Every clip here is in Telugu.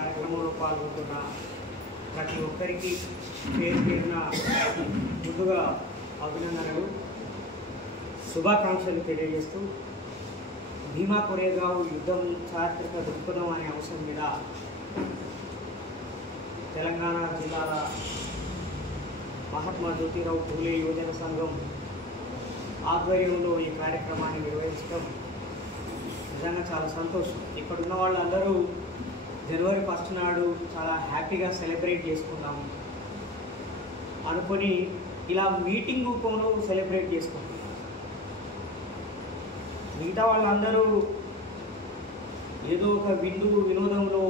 కార్యక్రమంలో పాల్గొంటున్న ప్రతి ఒక్కరికి పేరు పేరున ముందుగా అభినందనలు శుభాకాంక్షలు తెలియజేస్తూ భీమా కొరేగావ్ యుద్ధం చారిత్రక దృక్పథం అనే అంశం మీద తెలంగాణ జిల్లాల మహాత్మా జ్యోతిరావు పూలే యువజన సంఘం ఆధ్వర్యంలో ఈ కార్యక్రమాన్ని నిర్వహించడం నిజంగా చాలా సంతోషం. ఇక్కడ ఉన్న వాళ్ళందరూ జనవరి 1 నాడు చాలా హ్యాపీగా సెలబ్రేట్ చేసుకున్నాము అనుకొని ఇలా మీటింగ్ రూపంలో సెలబ్రేట్ చేసుకుంటున్నాం. మిగతా వాళ్ళందరూ ఏదో ఒక వినోదంలో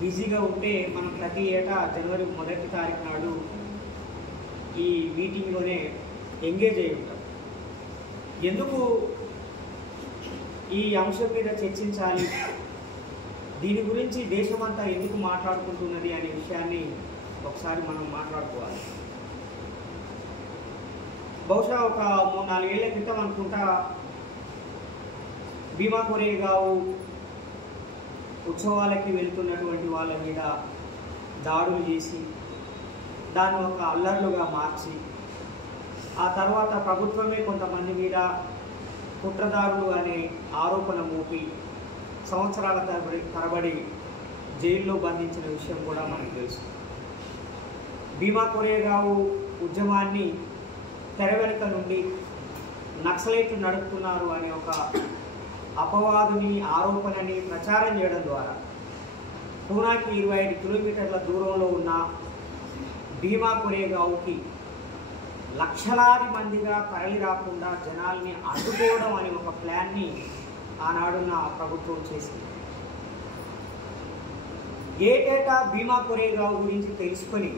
బిజీగా ఉంటే మనం ప్రతి ఏటా జనవరి 1 తారీఖు నాడు ఈ మీటింగ్లోనే ఎంగేజ్ అయి ఉంటాం. ఎందుకు ఈ అంశం మీద చర్చించాలి, దీని గురించి దేశమంతా ఎందుకు మాట్లాడుకుంటున్నది అనే విషయాన్ని ఒకసారి మనం మాట్లాడుకోవాలి. బహుశా ఒక 3-4 ఏళ్ల క్రితం అనుకుంటా భీమా కొరేగావ్ ఉత్సవాలకి వెళ్తున్నటువంటి వాళ్ళ మీద దాడులు చేసి దాన్ని ఒక అల్లర్లుగా మార్చి ఆ తర్వాత ప్రభుత్వమే కొంతమంది మీద కుట్రదారులు అనే ఆరోపణ మోపి సంవత్సరాల తరబడి జైల్లో బంధించిన విషయం కూడా మనకు తెలుసు. భీమా కొరేగావ్ ఉద్యమాన్ని తెర వెనుక నుండి నక్సలైట్లు నడుపుతున్నారు అనే ఒక అపవాదుని ఆరోపణని ప్రచారం చేయడం ద్వారా పూనాకి 25 కిలోమీటర్ల దూరంలో ఉన్న భీమా కొరేగావ్కి లక్షలాది మందిగా తరలి రాకుండా జనాల్ని అడ్డుకోవడం అనే ఒక ప్లాన్ని ఆనాడున్న ప్రభుత్వం చేసింది. ఏటేటా భీమా కొరేగావ్ గురించి తెలుసుకొని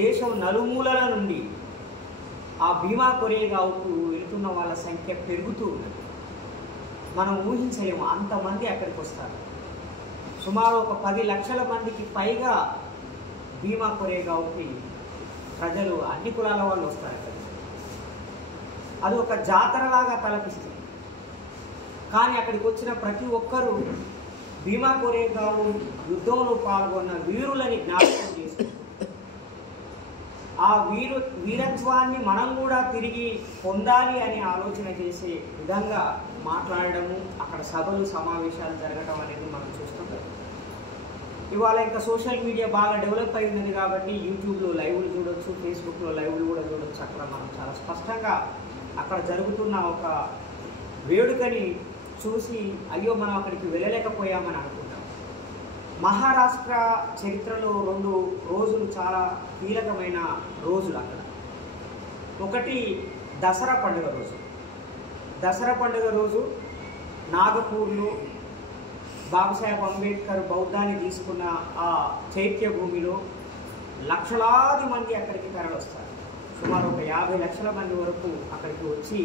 దేశం నలుమూలల నుండి ఆ భీమా కొరేగావ్కు వెళుతున్న వాళ్ళ సంఖ్య పెరుగుతూ ఉన్నది. మనం ఊహించలేము, అంతమంది అక్కడికి వస్తారు. సుమారు ఒక 10 లక్షల మందికి పైగా భీమా కొరేగావ్కి ప్రజలు అన్ని కులాల వాళ్ళు వస్తారు. అది ఒక జాతరలాగా తలపిస్తుంది. కానీ అక్కడికి వచ్చిన ప్రతి ఒక్కరూ భీమా కొరేగావ్ యుద్ధంలో పాల్గొన్న వీరులని జ్ఞాపకం చేసుకుంటారు. ఆ వీరత్వాన్ని మనం కూడా తిరిగి పొందాలి అని ఆలోచన చేసే విధంగా మాట్లాడడము, అక్కడ సభలు సమావేశాలు జరగడం అనేది మనం చూస్తుంటాం. ఇవాళ ఇంకా సోషల్ మీడియా బాగా డెవలప్ అయింది కాబట్టి యూట్యూబ్లో లైవ్లు చూడొచ్చు, ఫేస్బుక్లో లైవ్లు కూడా చూడొచ్చు. అక్కడ మనం చాలా స్పష్టంగా అక్కడ జరుగుతున్న ఒక వేడుకని చూసి అయ్యో మనం అక్కడికి వెళ్ళలేకపోయామని అనుకుంటాం. మహారాష్ట్ర చరిత్రలో 2 రోజులు చాలా కీలకమైన రోజులు అక్కడ. ఒకటి దసరా పండుగ రోజు. దసరా పండుగ రోజు నాగపూర్లో బాబాసాహెబ్ అంబేద్కర్ బౌద్ధాన్ని తీసుకున్న ఆ చైత్య భూమిలో లక్షలాది మంది అక్కడికి తరలిస్తారు. సుమారు ఒక 50 లక్షల మంది వరకు అక్కడికి వచ్చి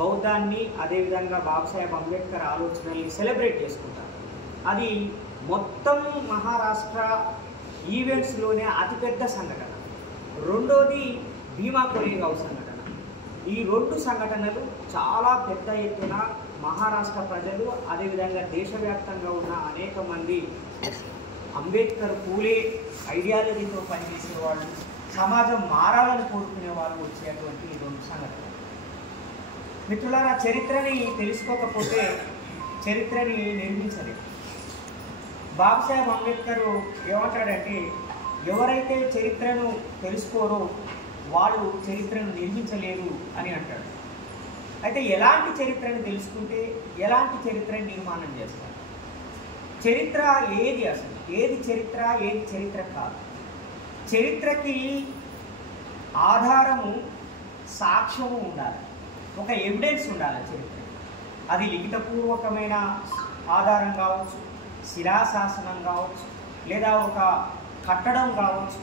బౌద్ధాన్ని అదేవిధంగా బాబాసాహెబ్ అంబేద్కర్ ఆలోచనల్ని సెలబ్రేట్ చేసుకుంటారు. అది మొత్తం మహారాష్ట్ర ఈవెంట్స్లోనే అతిపెద్ద సంఘటన. రెండోది భీమా కొరేగావ్ సంఘటన. ఈ 2 సంఘటనలు చాలా పెద్ద ఎత్తున మహారాష్ట్ర ప్రజలు అదేవిధంగా దేశవ్యాప్తంగా ఉన్న అనేక మంది అంబేద్కర్ పూలే ఐడియాలజీతో పనిచేసే వాళ్ళు, సమాజం మారాలని కోరుకునే వాళ్ళు వచ్చేటువంటి 2 సంఘటనలు. మిత్రులారా, చరిత్రని తెలుసుకోకపోతే చరిత్రని నిర్మించలేదు. బాబాసాహెబ్ అంబేద్కర్ ఏమంటాడంటే ఎవరైతే చరిత్రను తెలుసుకోరో వాళ్ళు చరిత్రను నిర్మించలేరు అని అంటాడు. అయితే ఎలాంటి చరిత్రను తెలుసుకుంటే ఎలాంటి చరిత్రను నిర్మాణం చేస్తారు? చరిత్ర ఏది అసలు? ఏది చరిత్ర, ఏది చరిత్ర కాదు? చరిత్రకి ఆధారము, సాక్ష్యము ఉండాలి, ఒక ఎవిడెన్స్ ఉండాలి చరిత్ర. అది లిఖితపూర్వకమైన ఆధారం కావచ్చు, శిలాశాసనం కావచ్చు, లేదా ఒక కట్టడం కావచ్చు,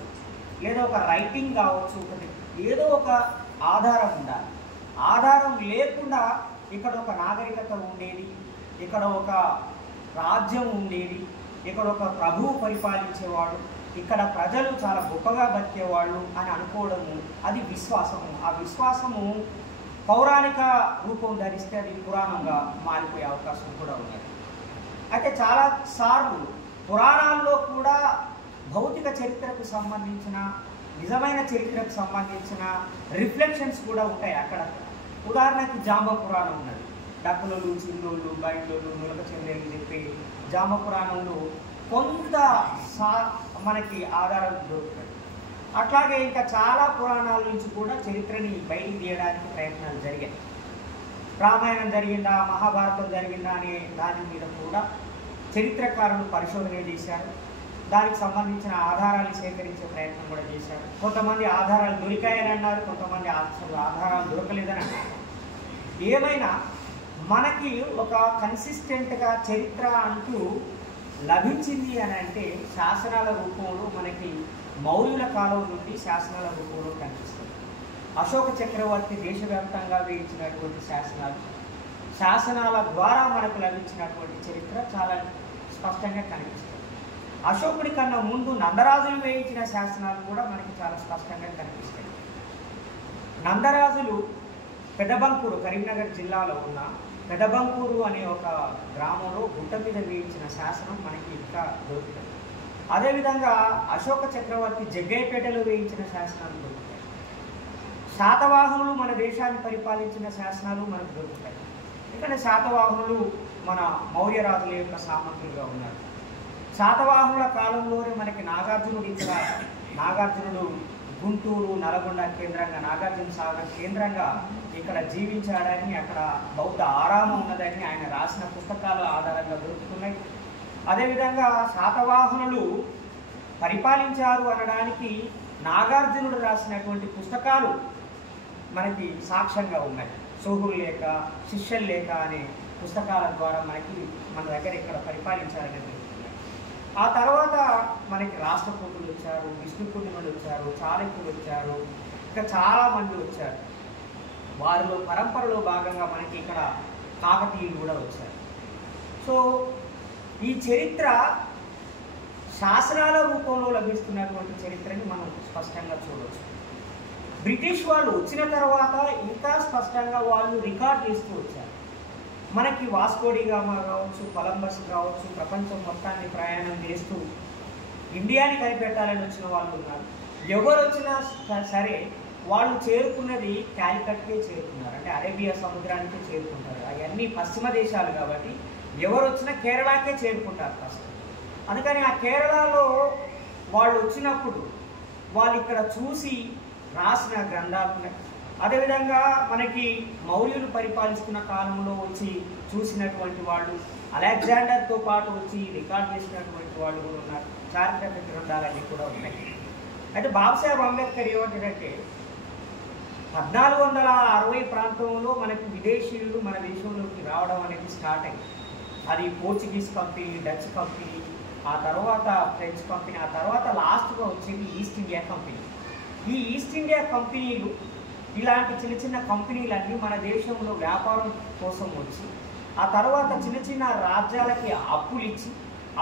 లేదా ఒక రైటింగ్ కావచ్చు, ఏదో ఒక ఆధారం ఉండాలి. ఆధారం లేకుండా ఇక్కడ ఒక నాగరికత ఉండేది, ఇక్కడ ఒక రాజ్యం ఉండేది, ఇక్కడ ఒక ప్రభువు పరిపాలించేవాడు, ఇక్కడ ప్రజలు చాలా గొప్పగా బతికేవాళ్ళు అని అనుకోవడము అది విశ్వాసము. ఆ విశ్వాసము పౌరాణిక రూపం ధరిస్తే అది పురాణంగా మారిపోయే అవకాశం కూడా ఉన్నది. అయితే చాలా సార్లు పురాణాల్లో కూడా భౌతిక చరిత్రకు సంబంధించిన నిజమైన చరిత్రకు సంబంధించిన రిఫ్లెక్షన్స్ కూడా ఉంటాయి అక్కడక్కడ. ఉదాహరణకి జాంబ పురాణం ఉన్నది. డక్కులోళ్ళు, చిందోళ్ళు, బయటోళ్ళు, నులక చెందేళ్ళు చెప్పి జాంబ పురాణంలో కొంత మనకి ఆధారం దొరుకుతాయి. అట్లాగే ఇంకా చాలా పురాణాల నుంచి కూడా చరిత్రని బయటికి తీయడానికి ప్రయత్నాలు జరిగాయి. రామాయణం జరిగిందా, మహాభారతం జరిగిందా అనే దాని మీద కూడా చరిత్రకారులు పరిశోధన చేశారు. దానికి సంబంధించిన ఆధారాలు సేకరించే ప్రయత్నం కూడా చేశారు. కొంతమంది ఆధారాలు దొరికాయని అన్నారు, కొంతమంది అసలు ఆధారాలు దొరకలేదని అన్నారు. ఏమైనా మనకి ఒక కన్సిస్టెంట్గా చరిత్ర అంటూ లభించింది అని అంటే శాసనాల రూపంలో మనకి మౌర్యుల కాలం నుండి శాసనాల రూపంలో కనిపిస్తుంది. అశోక చక్రవర్తి దేశవ్యాప్తంగా వేయించినటువంటి శాసనాల ద్వారా మనకు లభించినటువంటి చరిత్ర చాలా స్పష్టంగా కనిపిస్తుంది. అశోకుడి కన్నా ముందు నందరాజులు వేయించిన శాసనాలు కూడా మనకి చాలా స్పష్టంగా కనిపిస్తాయి. నందరాజులు పెదబంకూరు, కరీంనగర్ జిల్లాలో ఉన్న పెదబంకూరు అనే ఒక గ్రామంలో గుట్ట మీద వేయించిన శాసనం మనకి ఇంకా దొరుకుతుంది. అదేవిధంగా అశోక చక్రవర్తి జగ్గయ్యపేటలో వేయించిన శాసనాలు దొరుకుతాయి. శాతవాహనులు మన దేశాన్ని పరిపాలించిన శాసనాలు మనకు దొరుకుతాయి. ఇక్కడ శాతవాహనులు మన మౌర్య రాజుల యొక్క సామంతులుగా ఉన్నారు. శాతవాహనుల కాలంలోనే మనకి నాగార్జునుడు గుంటూరు, నల్గొండ కేంద్రంగా, నాగార్జున సాగర్ కేంద్రంగా ఇక్కడ జీవించాడని, అక్కడ బౌద్ధ ఆరామం ఉన్నదని ఆయన రాసిన పుస్తకాల ఆధారంగా దొరుకుతున్నాయి. అదేవిధంగా శాతవాహనులు పరిపాలించారు అనడానికి నాగార్జునుడు రాసినటువంటి పుస్తకాలు మనకి సాక్ష్యంగా ఉన్నాయి. సోహుల్ లేఖ, శిష్యల్ లేఖ అనే పుస్తకాల ద్వారా మన దగ్గర ఇక్కడ పరిపాలించారని తెలుస్తుంది. ఆ తర్వాత మనకి రాష్ట్రకూటులు వచ్చారు, విష్ణుకూటులు వచ్చారు, చాళుక్యులు వచ్చారు, ఇంకా చాలామంది వచ్చారు. వారిలో పరంపరలో భాగంగా మనకి ఇక్కడ కాకతీయులు కూడా వచ్చారు. సో ఈ చరిత్ర శాసనాల రూపంలో లభిస్తున్నటువంటి చరిత్రని మనం స్పష్టంగా చూడవచ్చు. బ్రిటిష్ వాళ్ళు వచ్చిన తర్వాత ఇంకా స్పష్టంగా వాళ్ళు రికార్డ్ చేస్తూ వచ్చారు. మనకి వాస్కోడి గామా కావచ్చు, కొలంబస్ కావచ్చు, ప్రపంచం మొత్తాన్ని ప్రయాణం చేస్తూ ఇండియాని కనిపెట్టాలని వచ్చిన వాళ్ళు ఉన్నారు. ఎవరు వచ్చినా సరే వాళ్ళు చేరుకున్నది క్యాలికట్కే చేరుకున్నారు, అంటే అరేబియా సముద్రానికే చేరుకుంటారు. అవన్నీ పశ్చిమ దేశాలు కాబట్టి ఎవరు వచ్చినా కేరళకే చేరుకుంటారు ఫస్ట్. అందుకని ఆ కేరళలో వాళ్ళు వచ్చినప్పుడు వాళ్ళు ఇక్కడ చూసి రాసిన గ్రంథాలు ఉన్నాయి. అదేవిధంగా మనకి మౌర్యులు పరిపాలిస్తున్న కాలంలో వచ్చి చూసినటువంటి వాళ్ళు, అలెగ్జాండర్తో పాటు వచ్చి రికార్డ్ చేసినటువంటి వాళ్ళు కూడా ఉన్నారు. చారిత్రక గ్రంథాలన్నీ కూడా ఉన్నాయి. అయితే బాబాసాహెబ్ అంబేద్కర్ ఏమంటాడంటే 1460 ప్రాంతంలో మనకి విదేశీయులు మన దేశంలోకి రావడం అనేది స్టార్ట్ అయింది. అది పోర్చుగీస్ కంపెనీ, డచ్ కంపెనీ, ఆ తర్వాత ఫ్రెంచ్ కంపెనీ, ఆ తర్వాత లాస్ట్గా వచ్చేది ఈస్ట్ ఇండియా కంపెనీ. ఈ ఈస్ట్ ఇండియా కంపెనీలు ఇలాంటి చిన్న చిన్న కంపెనీలన్నీ మన దేశంలో వ్యాపారం కోసం వచ్చి ఆ తర్వాత చిన్న చిన్న రాజ్యాలకి అప్పులు ఇచ్చి,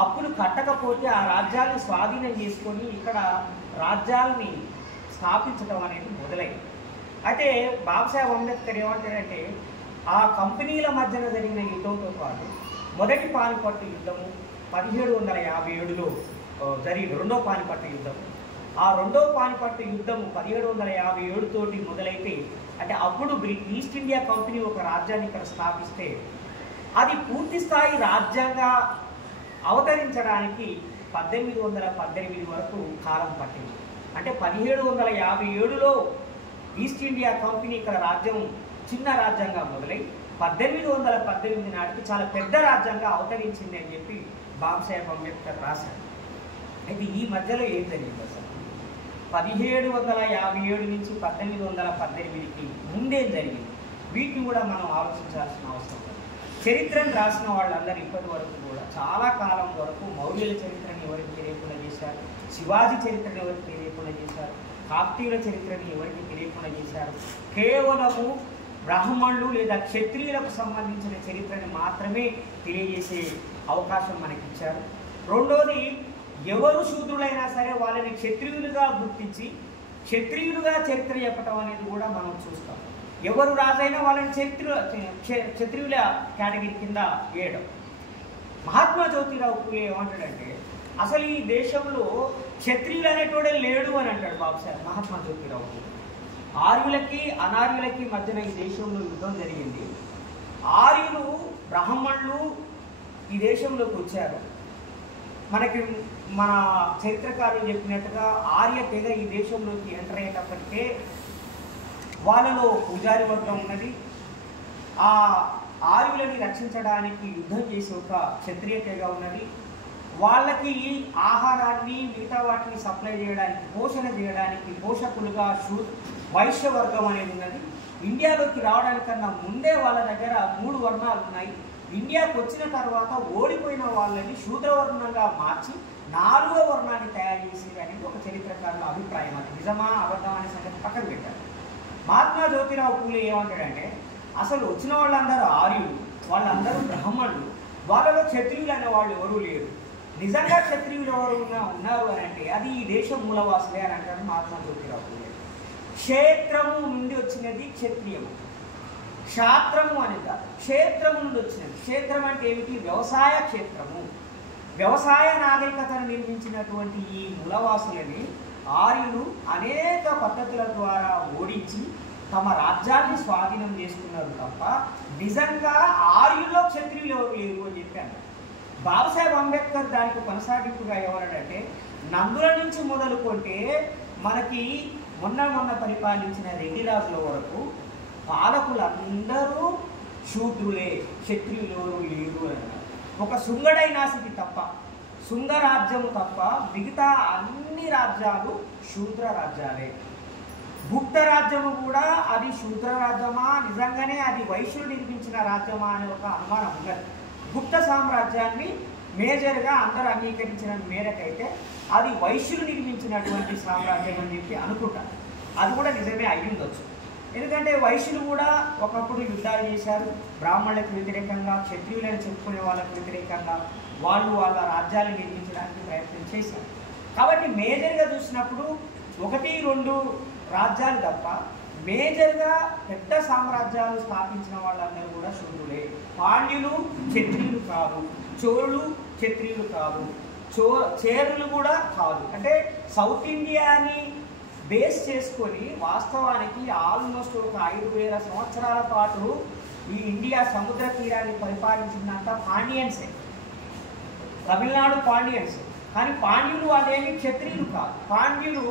అప్పులు కట్టకపోతే ఆ రాజ్యాలను స్వాధీనం చేసుకొని ఇక్కడ రాజ్యాలని స్థాపించడం అనేది మొదలైంది. అయితే బాబాసాహెబ్ అంబేద్కర్ ఏమంటారంటే ఆ కంపెనీల మధ్యన జరిగిన యుద్ధంతో పాటు మొదటి పానిపట్టు యుద్ధము 1757లో జరిగిన రెండో పానిపట్టు యుద్ధము, ఆ రెండో పానిపట్టు యుద్ధము 1757 తోటి మొదలైతే, అంటే అప్పుడు ఈస్ట్ ఇండియా కంపెనీ ఒక రాజ్యాన్ని ఇక్కడ స్థాపిస్తే అది పూర్తి స్థాయి రాజ్యంగా అవతరించడానికి 1818 వరకు కాలం పట్టింది. అంటే 1757లో ఈస్ట్ ఇండియా కంపెనీ ఇక్కడ రాజ్యం చిన్న రాజ్యంగా మొదలై 1818 నాటికి చాలా పెద్ద రాజ్యంగా అవతరించింది అని చెప్పి బాబాసాహెబ్ అంబేద్కర్ రాశారు. అయితే ఈ మధ్యలో ఏం జరిగింది అసలు? 1757 నుంచి 1818కి ముందేం జరిగింది? వీటిని కూడా మనం ఆలోచించాల్సిన అవసరం ఉంది. చరిత్రను రాసిన వాళ్ళందరూ ఇప్పటి వరకు కూడా చాలా కాలం వరకు మౌర్యుల చరిత్రని ఎవరికి తెలియకుండా చేశారు, శివాజీ చరిత్రని ఎవరికి తెలియకుండా చేశారు, కాకతీయుల చరిత్రని ఎవరికి తెలియకుండా చేశారు. కేవలము బ్రాహ్మణులు లేదా క్షత్రియులకు సంబంధించిన చరిత్రని మాత్రమే తెలియజేసే అవకాశం మనకి ఇచ్చారు. రెండోది, ఎవరు శూద్రులైనా సరే వాళ్ళని క్షత్రియులుగా గుర్తించి క్షత్రియులుగా చరిత్ర చెప్పటం అనేది కూడా మనం చూస్తాం. ఎవరు రాజైనా వాళ్ళని క్షత్రియుల కేటగిరీ కింద వేయడం. మహాత్మా జ్యోతిరావు పూలే ఏమంటాడంటే అసలు ఈ దేశంలో క్షత్రియులు అనేటోడే లేడు అని అంటాడు బాబుసాహెబ్ మహాత్మా జ్యోతిరావు పూలే. ఆర్యులకి అనార్యులకి మధ్యన ఈ దేశంలో యుద్ధం జరిగింది. ఆర్యులు బ్రాహ్మణులు ఈ దేశంలోకి వచ్చారు. మనకి మన చరిత్రకారులు చెప్పినట్టుగా ఆర్య తెగ ఈ దేశంలోకి ఎంటర్ అయ్యేటప్పటికే వాళ్ళలో పూజారి వర్గం ఉన్నది. ఆ ఆర్యులని రక్షించడానికి యుద్ధం చేసే ఒక క్షత్రియ తెగ ఉన్నది. వాళ్ళకి ఆహారాన్ని మిగతా వాటిని సప్లై చేయడానికి పోషణ చేయడానికి పోషకులుగా వైశ్య వర్గం అనేది ఉన్నది. ఇండియాలోకి రావడానికన్నా ముందే వాళ్ళ దగ్గర 3 వర్ణాలు ఉన్నాయి. ఇండియాకు వచ్చిన తర్వాత ఓడిపోయిన వాళ్ళని శూద్రవర్ణంగా మార్చి 4వ వర్ణాన్ని తయారు చేసేది అనేది ఒక చరిత్రకారుల అభిప్రాయం. అది నిజమా అబద్ధం అనే సంగతి పక్కన పెట్టారు. మహాత్మా జ్యోతిరావు పూలే ఏమంటాడంటే అసలు వచ్చిన వాళ్ళందరూ ఆర్యులు, వాళ్ళందరూ బ్రాహ్మణులు, వాళ్ళలో క్షత్రియులు అనే వాళ్ళు ఎవరూ లేరు. నిజంగా క్షత్రియులు ఎవరు ఉన్నారు అని అంటే అది ఈ దేశం మూలవాసులే అని అంటాడు మహాత్మా జ్యోతిరావు పూలే. క్షేత్రము నుండి వచ్చినది క్షత్రియము, క్షాత్రము అనేది కాదు, క్షేత్రము నుండి వచ్చినది. క్షేత్రం అంటే ఏమిటి? వ్యవసాయ క్షేత్రము. వ్యవసాయ నాగరికతను నిర్మించినటువంటి ఈ మూలవాసులని ఆర్యులు అనేక పద్ధతుల ద్వారా ఓడించి తమ రాజ్యాన్ని స్వాధీనం చేసుకున్నారు తప్ప నిజంగా ఆర్యుల్లో క్షత్రియులు ఎవరు లేరు అని చెప్పాను. బాబాసాహెబ్ అంబేద్కర్ దానికి కొనసాగింపుగా ఎవరంటే నందుల నుంచి మొదలుకుంటే మనకి మొన్న పరిపాలించిన రెడ్డి రాజుల వరకు పాలకులందరూ శూద్రులే, క్షత్రియులు ఎవరు లేరు అన్నారు. ఒక శుంగ డైనాసిటీ తప్ప, శుంగ రాజ్యము తప్ప మిగతా అన్ని రాజ్యాలు శూద్ర రాజ్యాలే. గుప్త రాజ్యము కూడా అది శూద్ర రాజ్యమా, నిజంగానే అది వైశ్యులు నిర్మించిన రాజ్యమా అనే ఒక అనుమానం ఉన్నది. గుప్త సామ్రాజ్యాన్ని మేజర్గా అందరూ అంగీకరించిన మేరకైతే అది వైశ్యులు నిర్మించినటువంటి సామ్రాజ్యం అని చెప్పి అనుకుంటారు. అది కూడా నిజమే అయి ఉండొచ్చు. ఎందుకంటే వైశ్యులు కూడా ఒకప్పుడు యుద్ధాలు చేశారు. బ్రాహ్మణులకు వ్యతిరేకంగా, క్షత్రియులను చెప్పుకునే వాళ్ళకు వ్యతిరేకంగా వాళ్ళు వాళ్ళ రాజ్యాలను నిర్మించడానికి ప్రయత్నం చేశారు. కాబట్టి మేజర్గా చూసినప్పుడు 1-2 రాజ్యాలు తప్ప మేజర్గా పెద్ద సామ్రాజ్యాలు స్థాపించిన వాళ్ళందరూ కూడా శూద్రులే. పాండ్యులు క్షత్రియులు కాదు, చోళులు క్షత్రియులు కాదు, చేరులు కూడా కాదు. అంటే సౌత్ ఇండియాని బేస్ చేసుకొని వాస్తవానికి ఆల్మోస్ట్ ఒక 5000 సంవత్సరాల పాటు ఈ ఇండియా సముద్ర తీరాన్ని పరిపాలించిందంతా పాండియన్సే, తమిళనాడు పాండియన్సే. కానీ పాండ్యులు వాళ్ళేమి క్షత్రియులు కాదు, పాండ్యులు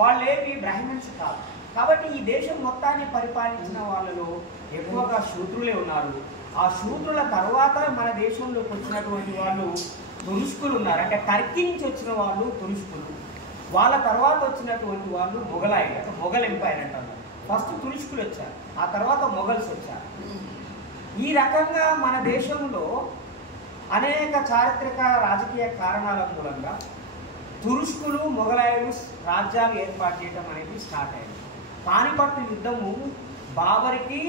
వాళ్ళేమి బ్రాహ్మణ్స్ కాదు. కాబట్టి ఈ దేశం మొత్తాన్ని పరిపాలించిన వాళ్ళలో ఎక్కువగా శూద్రులే ఉన్నారు. ఆ శూద్రుల తర్వాత మన దేశంలోకి వచ్చినటువంటి వాళ్ళు తురుష్కులు ఉన్నారు. అంటే టర్కీ నుంచి వచ్చిన వాళ్ళు తురుష్కులు. వాళ్ళ తర్వాత వచ్చినటువంటి వాళ్ళు మొఘలాయిలు, అంటే మొఘల్ ఎంపైర్ అంటారు. ఫస్ట్ తురుష్కులు వచ్చారు, ఆ తర్వాత మొఘల్స్ వచ్చారు. ఈ రకంగా మన దేశంలో అనేక చారిత్రక రాజకీయ కారణాల మూలంగా తురుష్కులు మొఘలాయులు రాజ్యాలు ఏర్పాటు చేయడం అనేది స్టార్ట్ అయింది. పానిపట్టు యుద్ధము బాబర్కి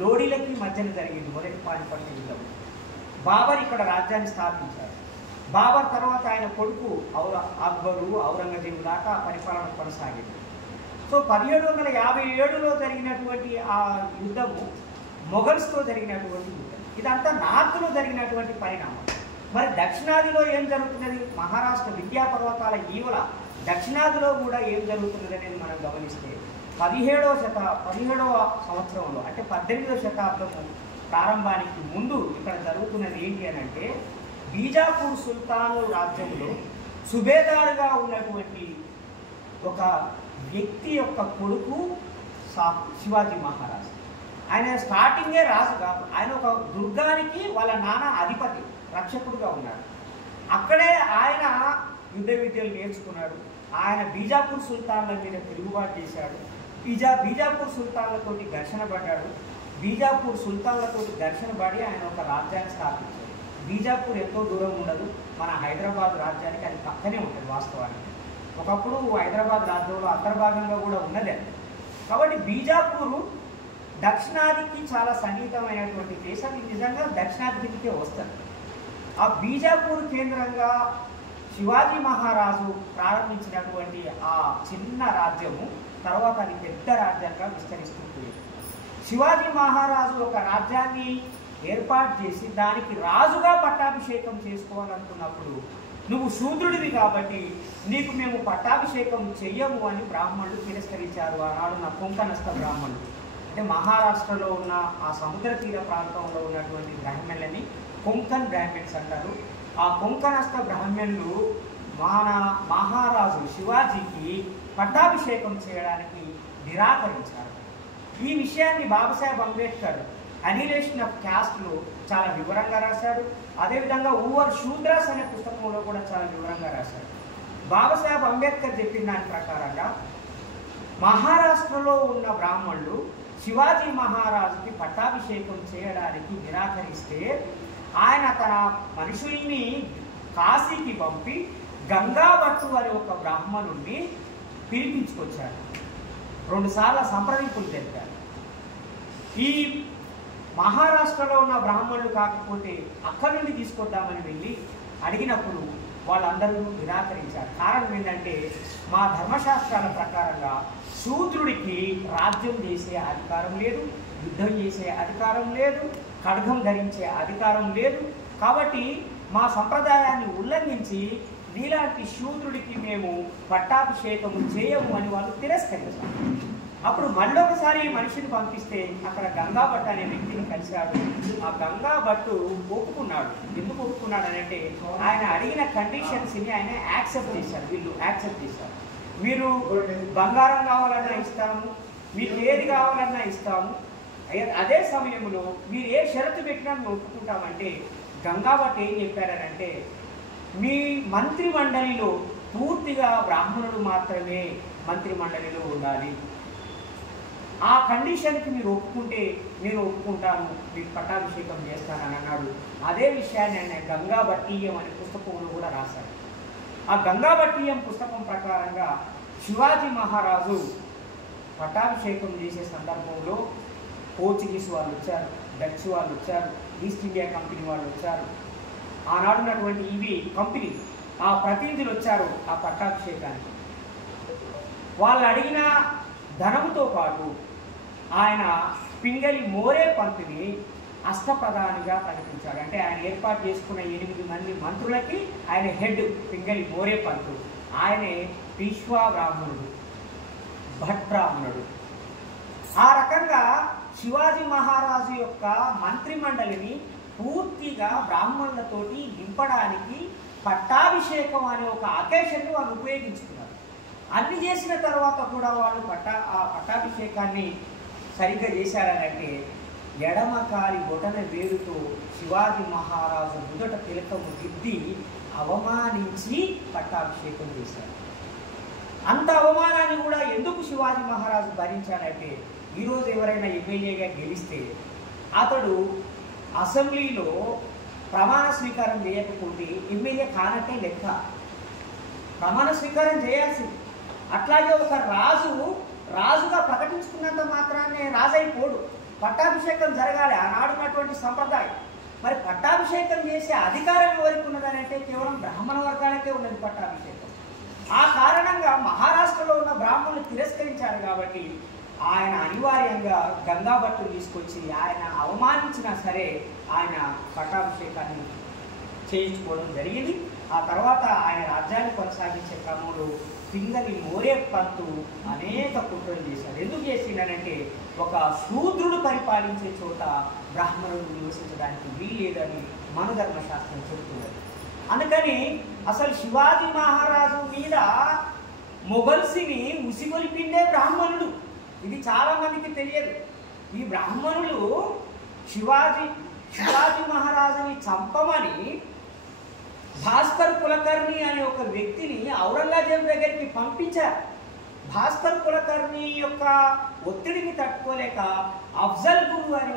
లోడీలకి మధ్యన జరిగింది. మొదటి పానిపట్టు యుద్ధం. బాబర్ ఇక్కడ రాజ్యాన్ని స్థాపించారు. బాబర్ తర్వాత ఆయన కొడుకు అక్బరు, ఔరంగజేబు దాకా పరిపాలన కొనసాగింది. సో 1757లో జరిగినటువంటి ఆ యుద్ధము మొఘల్స్తో జరిగినటువంటి యుద్ధం. ఇదంతా నార్త్లో జరిగినటువంటి పరిణామం. మరి దక్షిణాదిలో ఏం జరుగుతున్నది? మహారాష్ట్ర వింధ్యా పర్వతాల ఈవల దక్షిణాదిలో కూడా ఏం జరుగుతున్నది అనేది మనం గమనిస్తే 17వ సంవత్సరంలో, అంటే 18వ శతాబ్దము ప్రారంభానికి ముందు ఇక్కడ జరుగుతున్నది ఏంటి అని అంటే బీజాపూర్ సుల్తాను రాజ్యంలో సుబేదారుగా ఉన్నటువంటి ఒక వ్యక్తి యొక్క కొడుకు శివాజీ మహారాజ్. ఆయన స్టార్టింగే రాజు కాదు, ఆయన ఒక దుర్గానికి వాళ్ళ నాన్న అధిపతి, రక్షకుడుగా ఉన్నాడు. అక్కడే ఆయన యుద్ధ విద్యలు నేర్చుకున్నాడు. ఆయన బీజాపూర్ సుల్తాన్ల మీద తిరుగుబాటు చేశాడు. బీజాపూర్ సుల్తాన్లతోటి ఘర్షణ పడ్డాడు. బీజాపూర్ సుల్తాన్లతోటి ఘర్షణ పడి ఆయన ఒక రాజ్యాన్ని స్థాపించాడు. బీజాపూర్ ఎంతో దూరం ఉండదు, మన హైదరాబాద్ రాజ్యానికి అది పక్కనే ఉంటుంది. వాస్తవానికి ఒకప్పుడు హైదరాబాద్ రాజ్యంలో అంతర్భాగంగా కూడా ఉన్నది అది. కాబట్టి బీజాపూరు దక్షిణాదికి చాలా సన్నిహితమైనటువంటి దేశం. ఇది నిజంగా దక్షిణాది కిందకే వస్తుంది. ఆ బీజాపూర్ కేంద్రంగా శివాజీ మహారాజు ప్రారంభించినటువంటి ఆ చిన్న రాజ్యము తర్వాత అది పెద్ద రాజ్యంగా విస్తరిస్తుంది. శివాజీ మహారాజు ఒక రాజ్యాన్ని ఏర్పాటు చేసి దానికి రాజుగా పట్టాభిషేకం చేసుకోవాలనుకున్నప్పుడు నువ్వు శూద్రుడివి కాబట్టి నీకు మేము పట్టాభిషేకం చెయ్యము అని బ్రాహ్మణులు తిరస్కరించారు. ఆనాడు నా కొంకణస్థ బ్రాహ్మణులు అంటే మహారాష్ట్రలో ఉన్న ఆ సముద్ర తీర ప్రాంతంలో ఉన్నటువంటి బ్రాహ్మణులని కొంకణ్ బ్రాహ్మణ్స్ అంటారు. ఆ కొంకణస్థ బ్రాహ్మణులు మహారాజు శివాజీకి పట్టాభిషేకం చేయడానికి నిరాకరించారు. ఈ విషయాన్ని బాబాసాహెబ్ అంబేద్కర్ అనిలేషన్ ఆఫ్ క్యాస్ట్లో చాలా వివరంగా రాశాడు. అదేవిధంగా ఊవర్ శూద్రాస్ అనే పుస్తకంలో కూడా చాలా వివరంగా రాశాడు. బాబాసాహెబ్ అంబేద్కర్ చెప్పిన దాని ప్రకారంగా మహారాష్ట్రలో ఉన్న బ్రాహ్మణులు శివాజీ మహారాజుకి పట్టాభిషేకం చేయడానికి నిరాకరిస్తే ఆయన తన మనుషుల్ని కాశీకి పంపి గంగాభట్టు అనే ఒక బ్రాహ్మణుడిని పిలిపించుకొచ్చాడు. 2 సార్లు సంప్రదింపులు జరిపారు. ఈ మహారాష్ట్రలో ఉన్న బ్రాహ్మణులు కాకపోతే అక్కడి నుండి తీసుకొద్దామని వెళ్ళి అడిగినప్పుడు వాళ్ళందరూ నిరాకరించారు. కారణం ఏంటంటే మా ధర్మశాస్త్రాల ప్రకారంగా శూద్రుడికి రాజ్యం చేసే అధికారం లేదు, యుద్ధం చేసే అధికారం లేదు, ఖడ్గం ధరించే అధికారం లేదు. కాబట్టి మా సంప్రదాయాన్ని ఉల్లంఘించి నీలాంటి శూద్రుడికి మేము పట్టాభిషేకం చేయము అని వాళ్ళు తిరస్కరించారు. అప్పుడు మళ్ళొకసారి మనిషిని పంపిస్తే అక్కడ గంగాభట్టు అనే వ్యక్తిని కలిశాడు. ఆ గంగాభట్టు ఒప్పుకున్నాడు. ఎందుకు ఒప్పుకున్నాడు అని అంటే ఆయన అడిగిన కండిషన్స్ని ఆయన యాక్సెప్ట్ చేశారు. వీళ్ళు యాక్సెప్ట్ చేశారు. మీరు బంగారం కావాలన్నా ఇస్తాము, మీకు ఏది కావాలన్నా ఇస్తాము, అదే సమయంలో మీరు ఏ షరతు పెట్టినా మేము ఒప్పుకుంటామంటే గంగాభట్టు ఏం చెప్పారనంటే మీ మంత్రి మండలిలో పూర్తిగా బ్రాహ్మణుడు మాత్రమే మంత్రి మండలిలో ఉండాలి. ఆ కండిషన్కి మీరు ఒప్పుకుంటే నేను ఒప్పుకుంటాను, మీకు పట్టాభిషేకం చేస్తానని అన్నాడు. అదే విషయాన్ని ఆయన గంగాభట్టీయం అనే పుస్తకంలో కూడా రాశారు. ఆ గంగాభట్టీయం పుస్తకం ప్రకారంగా శివాజీ మహారాజు పట్టాభిషేకం చేసే సందర్భంలో పోర్చుగీస్ వాళ్ళు వచ్చారు, డచ్ వాళ్ళు వచ్చారు, ఈస్ట్ ఇండియా కంపెనీ వాళ్ళు వచ్చారు. ఆనాడున్నటువంటి ఇవి కంపెనీ ఆ ప్రతినిధులు వచ్చారు ఆ పట్టాభిషేకానికి. వాళ్ళు అడిగిన ధనంతో పాటు ఆయన పింగళి మోరే పంతుని అష్టప్రధానిగా ప్రకటించాడు. అంటే ఆయన ఏర్పాటు చేసుకున్న 8 మంది మంత్రులకి ఆయన హెడ్ పింగళి మోరే పంతు. ఆయనే పీష్వా బ్రాహ్మణుడు, భట్ బ్రాహ్మణుడు. ఆ రకంగా శివాజీ మహారాజు యొక్క మంత్రిమండలిని పూర్తిగా బ్రాహ్మణులతోటి నింపడానికి పట్టాభిషేకం అనే ఒక అకేషన్ని వాళ్ళు ఉపయోగించుకున్నారు. అన్ని చేసిన తర్వాత కూడా వాళ్ళు పట్టాభిషేకాన్ని సరిగ్గా చేశారనంటే ఎడమకాలి బొటన వేరుతో శివాజీ మహారాజు మొదట తిలకము దిద్ది అవమానించి పట్టాభిషేకం చేశారు. అంత అవమానాన్ని కూడా ఎందుకు శివాజీ మహారాజు భరించాడంటే ఈరోజు ఎవరైనా ఎమ్మెల్యేగా గెలిస్తే అతడు అసెంబ్లీలో ప్రమాణ స్వీకారం చేయకపోతే ఎమ్మెల్యే కానట్టే లెక్క. ప్రమాణ స్వీకారం చేయాల్సింది. అట్లాగే ఒక రాజుగా ప్రకటించుకున్నంత మాత్రాన్ని రాజైపోడు. పట్టాభిషేకం జరగాలి, ఆనాడున్నటువంటి సంప్రదాయం. మరి పట్టాభిషేకం చేసే అధికారం ఎవరికి ఉన్నదని అంటే కేవలం బ్రాహ్మణ వర్గాలకే ఉన్నది పట్టాభిషేకం. ఆ కారణంగా మహారాష్ట్రలో ఉన్న బ్రాహ్మణులు తిరస్కరించారు కాబట్టి ఆయన అనివార్యంగా గంగాభట్టును తీసుకొచ్చి ఆయన అవమానించినా సరే ఆయన పట్టాభిషేకాన్ని చేయించుకోవడం జరిగింది. ఆ తర్వాత ఆయన రాజ్యాన్ని కొనసాగించే క్రమంలో పింగళి మోరే పంతు అనేక కుట్రలు చేశాడు. ఎందుకు చేసిండనంటే ఒక శూద్రుడు పరిపాలించే చోట బ్రాహ్మణుడు నివసించడానికి వీల్లేదని మనుధర్మశాస్త్రం చెబుతున్నది. అందుకని అసలు శివాజీ మహారాజు మీద మొఘల్స్ని ఉసిగొలిపిండే బ్రాహ్మణుడు. ఇది చాలా మందికి తెలియదు. ఈ బ్రాహ్మణులు శివాజీ మహారాజుని చంపమని భాస్కర్ కులకర్ణి అనే ఒక వ్యక్తిని ఔరంగజేబు దగ్గరికి పంపించారు. భాస్కర్ కులకర్ణి యొక్క ఒత్తిడిని తట్టుకోలేక అఫ్జల్ గురు అనే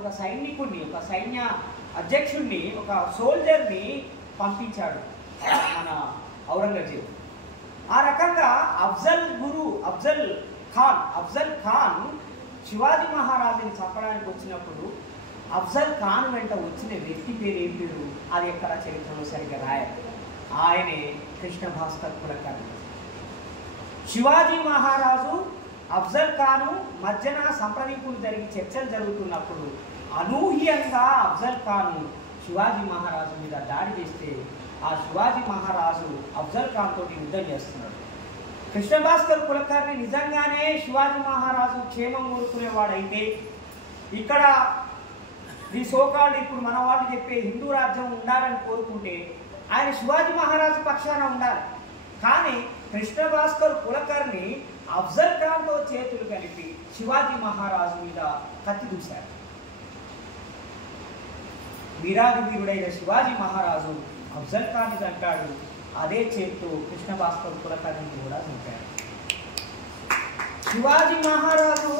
ఒక సైనికుడిని, ఒక సైన్య అధ్యక్షుడిని, ఒక సోల్జర్ని పంపించాడు మన ఔరంగజేబు. ఆ రకంగా అఫ్జల్ ఖాన్ శివాజీ మహారాజుని చంపడానికి వచ్చినప్పుడు అఫ్జల్ ఖాన్ వెంట వచ్చిన వ్యక్తి పేరు ఏం పేరు అది ఎక్కడ చరిత్రలో సరిగ్గా రాయాలి. ఆయనే కృష్ణ భాస్కర్ కులకర్ణి. శివాజీ మహారాజు అఫ్జల్ ఖాను మధ్యన సంప్రదింపులు జరిగి చర్చలు జరుగుతున్నప్పుడు అనూహ్యంగా అఫ్జల్ ఖాన్ శివాజీ మహారాజు మీద దాడి చేస్తే ఆ శివాజీ మహారాజు అఫ్జల్ ఖాన్ తోటి యుద్ధం చేస్తున్నాడు. కృష్ణ భాస్కర్ కులకర్ణి నిజంగానే శివాజీ మహారాజు క్షేమం కోరుకునేవాడైతే ఇక్కడ ఈ సోకాళ్ళు ఇప్పుడు మన వాళ్ళు చెప్పే హిందూ రాజ్యం ఉండాలని కోరుకుంటే ఆయన శివాజీ మహారాజు పక్షాన ఉండాలి. కానీ కృష్ణ భాస్కర్ కులకర్ణి అఫ్జల్ ఖాన్తో చేతులు కలిపి శివాజీ మహారాజు మీద కత్తి దూశాడు. వీరాది వీరుడైన శివాజీ మహారాజు అఫ్జల్ ఖాన్ని చంపాడు. అదే చేతితో కృష్ణ భాస్కర్ కులకర్ణిని కూడా చంపాడు. శివాజీ మహారాజు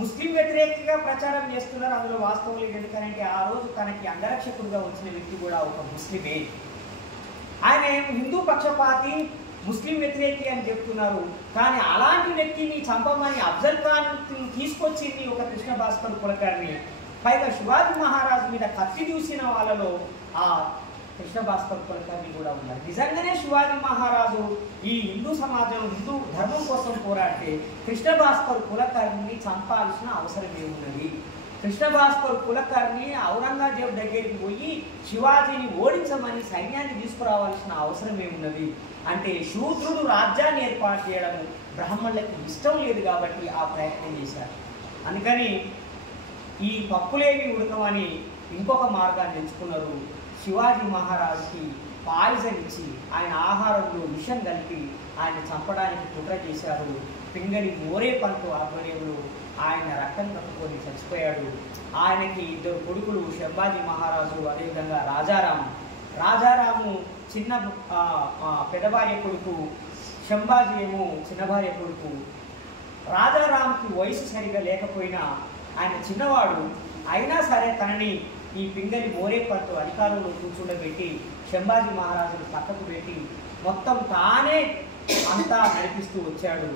ముస్లిం వ్యతిరేకంగా ప్రచారం చేస్తున్నారు. అందులో వాస్తవం లేదు. ఎందుకంటే ఆ రోజు తనకి అంగరక్షకుడుగా వచ్చిన వ్యక్తి కూడా ఒక ముస్లిమే. ఆయన హిందూ పక్షపాతి, ముస్లిం వ్యతిరేకి అని చెప్తున్నారు. కానీ అలాంటి వ్యక్తిని చంపమని అఫ్జల్ ఖాన్ తీసుకొచ్చింది ఒక కృష్ణ భాస్కర్ కులకర్ణి. పైగా శివాజీ మహారాజు మీద కత్తి దూసిన వాళ్ళలో ఆ కృష్ణ భాస్కర్ కులకర్ణి కూడా ఉన్నారు. నిజంగానే శివాజీ మహారాజు ఈ హిందూ సమాజం, హిందూ ధర్మం కోసం పోరాడితే కృష్ణ భాస్కర్ కులకర్ణిని చంపాల్సిన అవసరం ఏమున్నది? కృష్ణ భాస్కర్ కులకర్ణి ఔరంగజేబు దగ్గరికి పోయి శివాజీని ఓడించమని సైన్యాన్ని తీసుకురావాల్సిన అవసరం ఏమున్నది? అంటే శూద్రుడు రాజ్యాన్ని ఏర్పాటు చేయడం బ్రాహ్మణులకు ఇష్టం లేదు కాబట్టి ఆ ప్రయత్నం చేశారు. అందుకని ఈ పప్పులేవి ఉడకమని ఇంకొక మార్గాన్ని ఎంచుకున్నారు. శివాజీ మహారాజుకి పాయిజన్ ఇచ్చి ఆయన ఆహారంలో విషం కలిపి ఆయన చంపడానికి కుట్ర చేశారు. పింగళి మోరేపంతు ఆధ్వర్యంలో ఆయన రక్తం కట్టుకొని చచ్చిపోయాడు. ఆయనకి 2 కొడుకులు, శంభాజీ మహారాజు, అదేవిధంగా రాజారాము చిన్న పెద్ద భార్య కొడుకు, శంభాజీ ఏమో చిన్న భార్య కొడుకు. రాజారాంకి వయసు సరిగా లేకపోయినా ఆయన చిన్నవాడు అయినా సరే తనని ఈ పింగళి మోరేపంతు అధికారంలో కూర్చుండబెట్టి శంభాజీ మహారాజును పక్కకు పెట్టి మొత్తం తానే అంతా నడిపిస్తూ వచ్చాడు.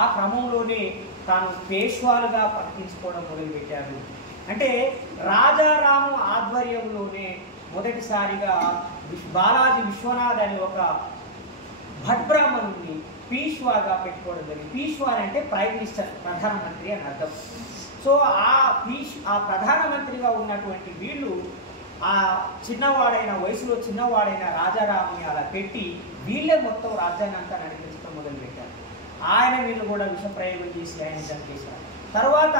ఆ క్రమంలోనే తాను పేష్వాలుగా ప్రకటించుకోవడం మొదలుపెట్టాడు. అంటే రాజారాము ఆధ్వర్యంలోనే మొదటిసారిగా బాలాజీ విశ్వనాథ్ అని ఒక భట్ బ్రాహ్మణుని పీష్వాగా పెట్టుకోవడం జరిగింది. పీష్వా అంటే ప్రైమ్ మినిస్టర్, ప్రధానమంత్రి అని అర్థం. సో ఆ ప్రధానమంత్రిగా ఉన్నటువంటి వీళ్ళు ఆ చిన్నవాడైన వయసులో చిన్నవాడైన రాజారాముని అలా పెట్టి వీళ్ళే మొత్తం రాజ్యాన్ని అంతా నడిపించడం మొదలుపెట్టారు. ఆయన మీద కూడా విషప్రయోగం చేసి ఆయన చంపేశారు. తర్వాత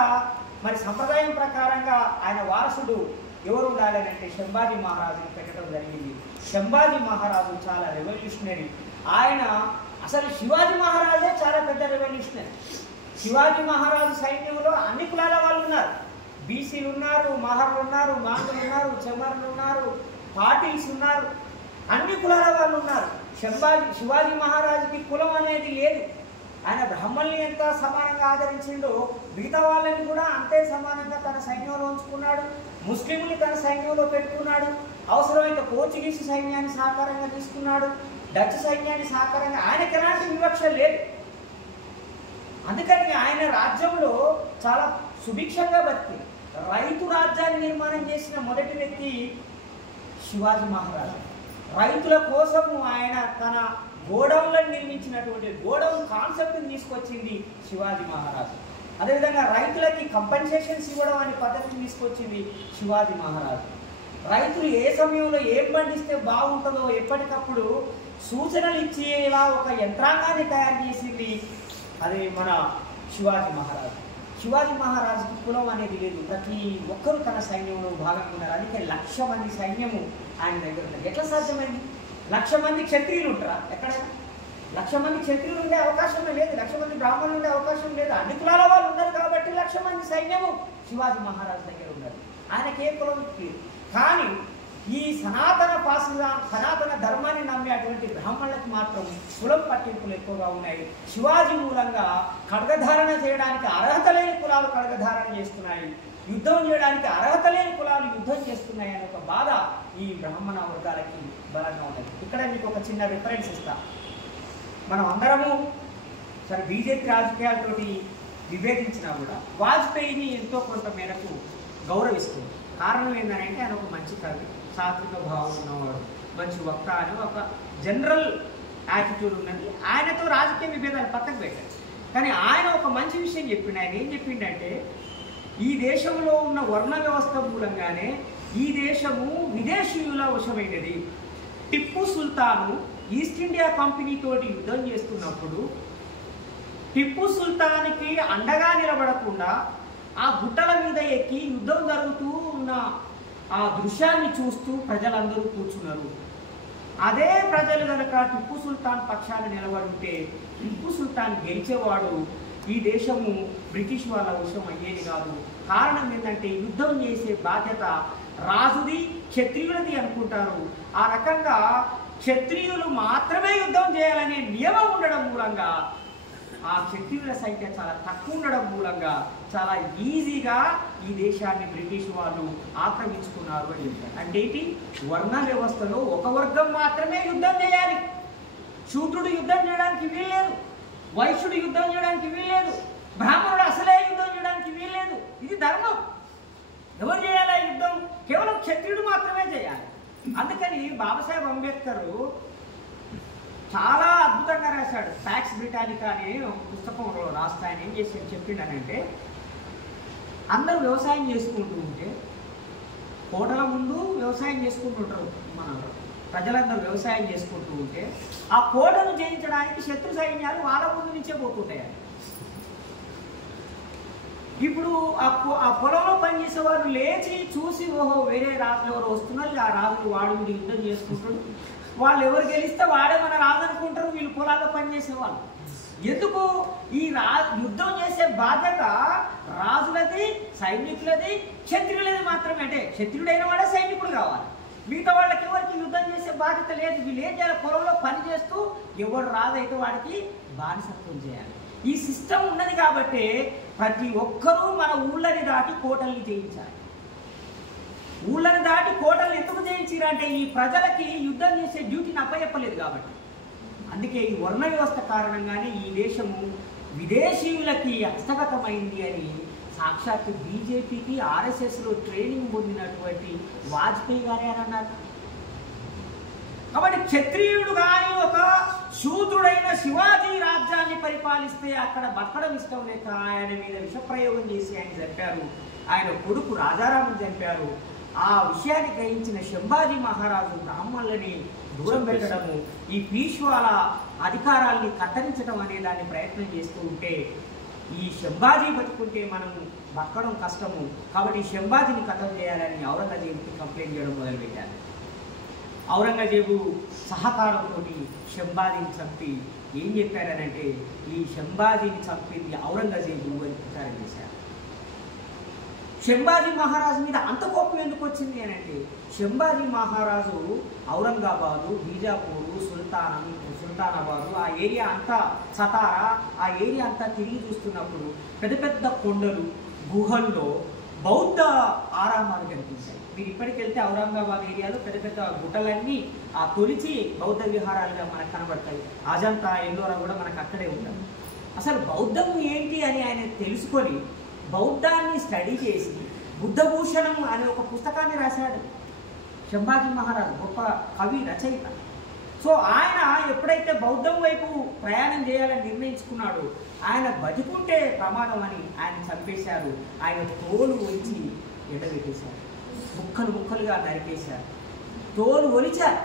మరి సంప్రదాయం ప్రకారంగా ఆయన వారసుడు ఎవరు ఉండాలని అంటే శంభాజీ మహారాజుని పెట్టడం జరిగింది. శంభాజీ మహారాజు చాలా రెవల్యూషనరీ. ఆయన అసలు శివాజీ మహారాజే చాలా పెద్ద రెవల్యూషనరీ. శివాజీ మహారాజు సైన్యంలో అన్ని కులాల వాళ్ళు ఉన్నారు. బీసీలు ఉన్నారు, మహర్లు ఉన్నారు, మాంగులు ఉన్నారు, చెమర్లు ఉన్నారు, పాటిల్స్ ఉన్నారు, అన్ని కులాల వాళ్ళు ఉన్నారు. శివాజీ మహారాజుకి కులం అనేది లేదు. ఆయన బ్రాహ్మణుల్ని ఎంత సమానంగా ఆదరించిండో మిగతా వాళ్ళని కూడా అంతే సమానంగా తన సైన్యంలో ఉంచుకున్నాడు. ముస్లింని తన సైన్యంలో పెట్టుకున్నాడు. అవసరమైతే పోర్చుగీస్ సైన్యాన్ని సహకారంగా తీసుకున్నాడు, డచ్ సైన్యాన్ని సహకారంగా. ఆయనకి ఎలాంటి వివక్ష లేదు. అందుకని ఆయన రాజ్యంలో చాలా సుభిక్షంగా బతికి రైతు రాజ్యాన్ని నిర్మాణం చేసిన మొదటి వ్యక్తి శివాజీ మహారాజు. రైతుల కోసము ఆయన తన గోడౌన్లను నిర్మించినటువంటి గోడౌన్ కాన్సెప్ట్ని తీసుకొచ్చింది శివాజీ మహారాజు. అదేవిధంగా రైతులకి కంపెన్సేషన్స్ ఇవ్వడం అనే పద్ధతిని తీసుకొచ్చింది శివాజీ మహారాజు. రైతులు ఏ సమయంలో ఏం పండిస్తే బాగుంటుందో ఎప్పటికప్పుడు సూచనలు ఇచ్చేలా ఒక యంత్రాంగాన్ని తయారు చేసింది అదే మన శివాజీ మహారాజు. శివాజీ మహారాజుకి కులం అనేది లేదు. ప్రతి ఒక్కరూ తన సైన్యంలో భాగంగా ఉన్నారు. అందుకే 1,00,000 మంది సైన్యము ఆయన దగ్గర ఉన్నారు. ఎట్లా సాధ్యమైంది? 1,00,000 మంది క్షత్రియులు ఉంటారా? ఎక్కడైనా 1,00,000 మంది క్షత్రియులు ఉండే అవకాశమే లేదు. 1,00,000 మంది బ్రాహ్మణులు ఉండే అవకాశం లేదు. అన్ని కులాల వాళ్ళు ఉన్నారు కాబట్టి 1,00,000 మంది సైన్యము శివాజీ మహారాజు దగ్గర ఉన్నారు. ఆయనకి ఏ కులం లేదు. కానీ ఈ సనాతన ధర్మాన్ని నమ్మేటువంటి బ్రాహ్మణులకు మాత్రం కులం పట్టింపులు ఎక్కువగా ఉన్నాయి. శివాజీ మూలంగా ఖడ్గధారణ చేయడానికి అర్హత లేని కులాలు ఖడ్గధారణ చేస్తున్నాయి, యుద్ధం చేయడానికి అర్హత లేని కులాలు యుద్ధం చేస్తున్నాయి అనే ఒక బాధ ఈ బ్రాహ్మణ వర్గాలకి బలంగా ఉన్నది. ఇక్కడ మీకు ఒక చిన్న రిఫరెన్స్ ఇస్తా. మనం అందరము సరే బీజేపీ రాజకీయాలతోటి విభేదించినా కూడా వాజ్పేయిని ఎంతో కొంత మేరకు గౌరవిస్తుంది. కారణం ఏంటంటే ఆయన ఒక మంచి కవి, సాత్విక భావం ఉన్నవాడు, మంచి వక్త అని ఒక జనరల్ యాటిట్యూడ్ ఉన్నది. ఆయనతో రాజకీయ విభేదాలు పక్కకు పెట్టారు. కానీ ఆయన ఒక మంచి విషయం చెప్పిండు. ఆయన ఏం చెప్పిండంటే ఈ దేశంలో ఉన్న వర్ణ వ్యవస్థ మూలంగానే ఈ దేశము విదేశీయుల వశమైనది. టిప్పు సుల్తాను ఈస్ట్ ఇండియా కంపెనీతోటి యుద్ధం చేస్తున్నప్పుడు టిప్పు సుల్తాన్కి అండగా నిలబడకుండా ఆ గుట్టల మీద ఎక్కి యుద్ధం జరుగుతూ ఉన్న ఆ దృశ్యాన్ని చూస్తూ ప్రజలందరూ కూర్చున్నారు. అదే ప్రజలు కనుక టిప్పు సుల్తాన్ పక్షాన నిలబడుంటే టిప్పు సుల్తాన్ గెలిచేవాడు, ఈ దేశము బ్రిటిష్ వాళ్ళ వశం అయ్యేది కాదు. కారణం ఏంటంటే యుద్ధం చేసే బాధ్యత రాజుది, క్షత్రియులది అనుకుంటారు. ఆ రకంగా క్షత్రియులు మాత్రమే యుద్ధం చేయాలనే నియమం ఉండడం మూలంగా ఆ క్షత్రియుల సంఖ్య చాలా తక్కువ ఉండడం మూలంగా చాలా ఈజీగా ఈ దేశాన్ని బ్రిటిష్ వాళ్ళు ఆక్రమించుకున్నారు అని చెప్తారు. అంటే ఏంటి? వర్ణ వ్యవస్థలో ఒక వర్గం మాత్రమే యుద్ధం చేయాలి. శూద్రుడు యుద్ధం చేయడానికి వీల్లేదు, వైశ్యుడు యుద్ధం చేయడానికి వీల్లేదు, బ్రాహ్మణుడు అసలే యుద్ధం చేయడానికి వీల్లేదు. ఇది ధర్మం. ఎవరు చేయాలి యుద్ధం? కేవలం క్షత్రియుడు మాత్రమే చేయాలి. అందుకని బాబాసాహెబ్ అంబేద్కర్ చాలా అద్భుతంగా రాశాడు. ప్యాక్స్ బ్రిటానికా అనే ఒక పుస్తకంలో రాస్తా ఆయన ఏం చేసి చెప్పిండనంటే, అందరూ వ్యవసాయం చేసుకుంటూ ఉంటే కోటల ముందు వ్యవసాయం చేసుకుంటుంటారు, మన ప్రజలందరూ వ్యవసాయం చేసుకుంటూ ఉంటే ఆ కోటను జయించడానికి శత్రు సైన్యాలు వాళ్ళ ముందు నుంచే పోతుంటాయి. ఇప్పుడు ఆ పొలంలో పనిచేసే వారు లేచి చూసి ఓహో వేరే రాజులు ఎవరు వస్తున్నారు, ఆ రాజులు వాడు వీడు యుద్ధం చేసుకుంటాడు, వాళ్ళు ఎవరు గెలిస్తే వాడే మన రాజు అనుకుంటారు వీళ్ళు పొలాల్లో పనిచేసేవాళ్ళు. ఎందుకు? ఈ యుద్ధం చేసే బాధ్యత రాజులది, సైనికులది, క్షత్రియులది మాత్రమే. అంటే క్షత్రియుడైన వాడే సైనికుడు కావాలి. మిగతా వాళ్ళకి ఎవరికి యుద్ధం చేసే బాధ్యత లేదు. వీళ్ళు ఏం చేయాలి? పొలంలో పని చేస్తూ ఎవరు రాజు అయితే వాడికి బానిసత్వం చేయాలి. ఈ సిస్టమ్ ఉన్నది కాబట్టి ప్రతి ఒక్కరూ మన ఊళ్ళని దాటి కోటల్ని జయించాలి. ఊళ్ళని దాటి కోటలు ఎందుకు జయించారంటే ఈ ప్రజలకి యుద్ధం చేసే డ్యూటీని అప్పచెప్పలేదు కాబట్టి. అందుకే ఈ వర్ణ వ్యవస్థ కారణంగానే ఈ దేశము విదేశీయులకి హస్తగతమైంది అని సాక్షాత్తు బీజేపీకి ఆర్ఎస్ఎస్లో ట్రైనింగ్ పొందినటువంటి వాజ్పేయి గారే అని అన్నారు. కాబట్టి క్షత్రియుడు కానీ ఒక శూద్రుడైన శివాజీ రాజ్యాన్ని పరిపాలిస్తే అక్కడ బతకడం ఇష్టం లేక ఆయన మీద విషప్రయోగం చేసి ఆయన చంపారు. ఆయన కొడుకు రాజారాముని చంపారు. ఆ విషయాన్ని గ్రహించిన శంభాజీ మహారాజు బ్రాహ్మణులని దూరం పెట్టడము, ఈ పీష్వాల అధికారాల్ని కత్తిరించడం అనే దాన్ని ప్రయత్నం చేస్తూ ఉంటే ఈ శంభాజీ బతుకుంటే మనం బతకడం కష్టము. కాబట్టి శంభాజీని కథం చేయాలని ఔరంగజేబుకి కంప్లైంట్ చేయడం మొదలుపెట్టారు. ఔరంగజేబు సహకారంతో శంభాజీని చంపి ఏం చెప్పారనంటే ఈ శంభాజీని చంపింది ఔరంగజేబు అని ప్రచారం చేశారు. శంభాజీ మహారాజు మీద అంత కోపం ఎందుకు వచ్చింది అనంటే శంభాజీ మహారాజు ఔరంగాబాదు, బీజాపూరు, సుల్తానాబాదు ఆ ఏరియా అంతా, సతారా ఆ ఏరియా అంతా తిరిగి చూస్తున్నప్పుడు పెద్ద పెద్ద కొండలు, గుహల్లో బౌద్ధ ఆరామాలు కనిపించాయి. మీరు ఇప్పటికి వెళ్తే ఔరంగాబాద్ ఏరియాలో పెద్ద పెద్ద గుట్టలన్నీ ఆ తొలిచి బౌద్ధ విహారాలుగా మనకు కనబడతాయి. అజంతా, ఎల్లోరా కూడా మనకు అక్కడే ఉంటాయి. అసలు బౌద్ధం ఏంటి అని ఆయన తెలుసుకొని బౌద్ధాన్ని స్టడీ చేసి బుద్ధభూషణం అనే ఒక పుస్తకాన్ని రాశాడు శంభాజీ మహారాజు, గొప్ప కవి, రచయిత. సో ఆయన ఎప్పుడైతే బౌద్ధం వైపు ప్రయాణం చేయాలని నిర్ణయించుకున్నాడో ఆయన బతికుంటే ప్రమాదం అని ఆయన చంపేశారు. ఆయన తోలు ఒలిచి ఎండబెట్టేశారు, ముక్కలు ముక్కలుగా నరికేశారు, తోలు ఒలిచారు.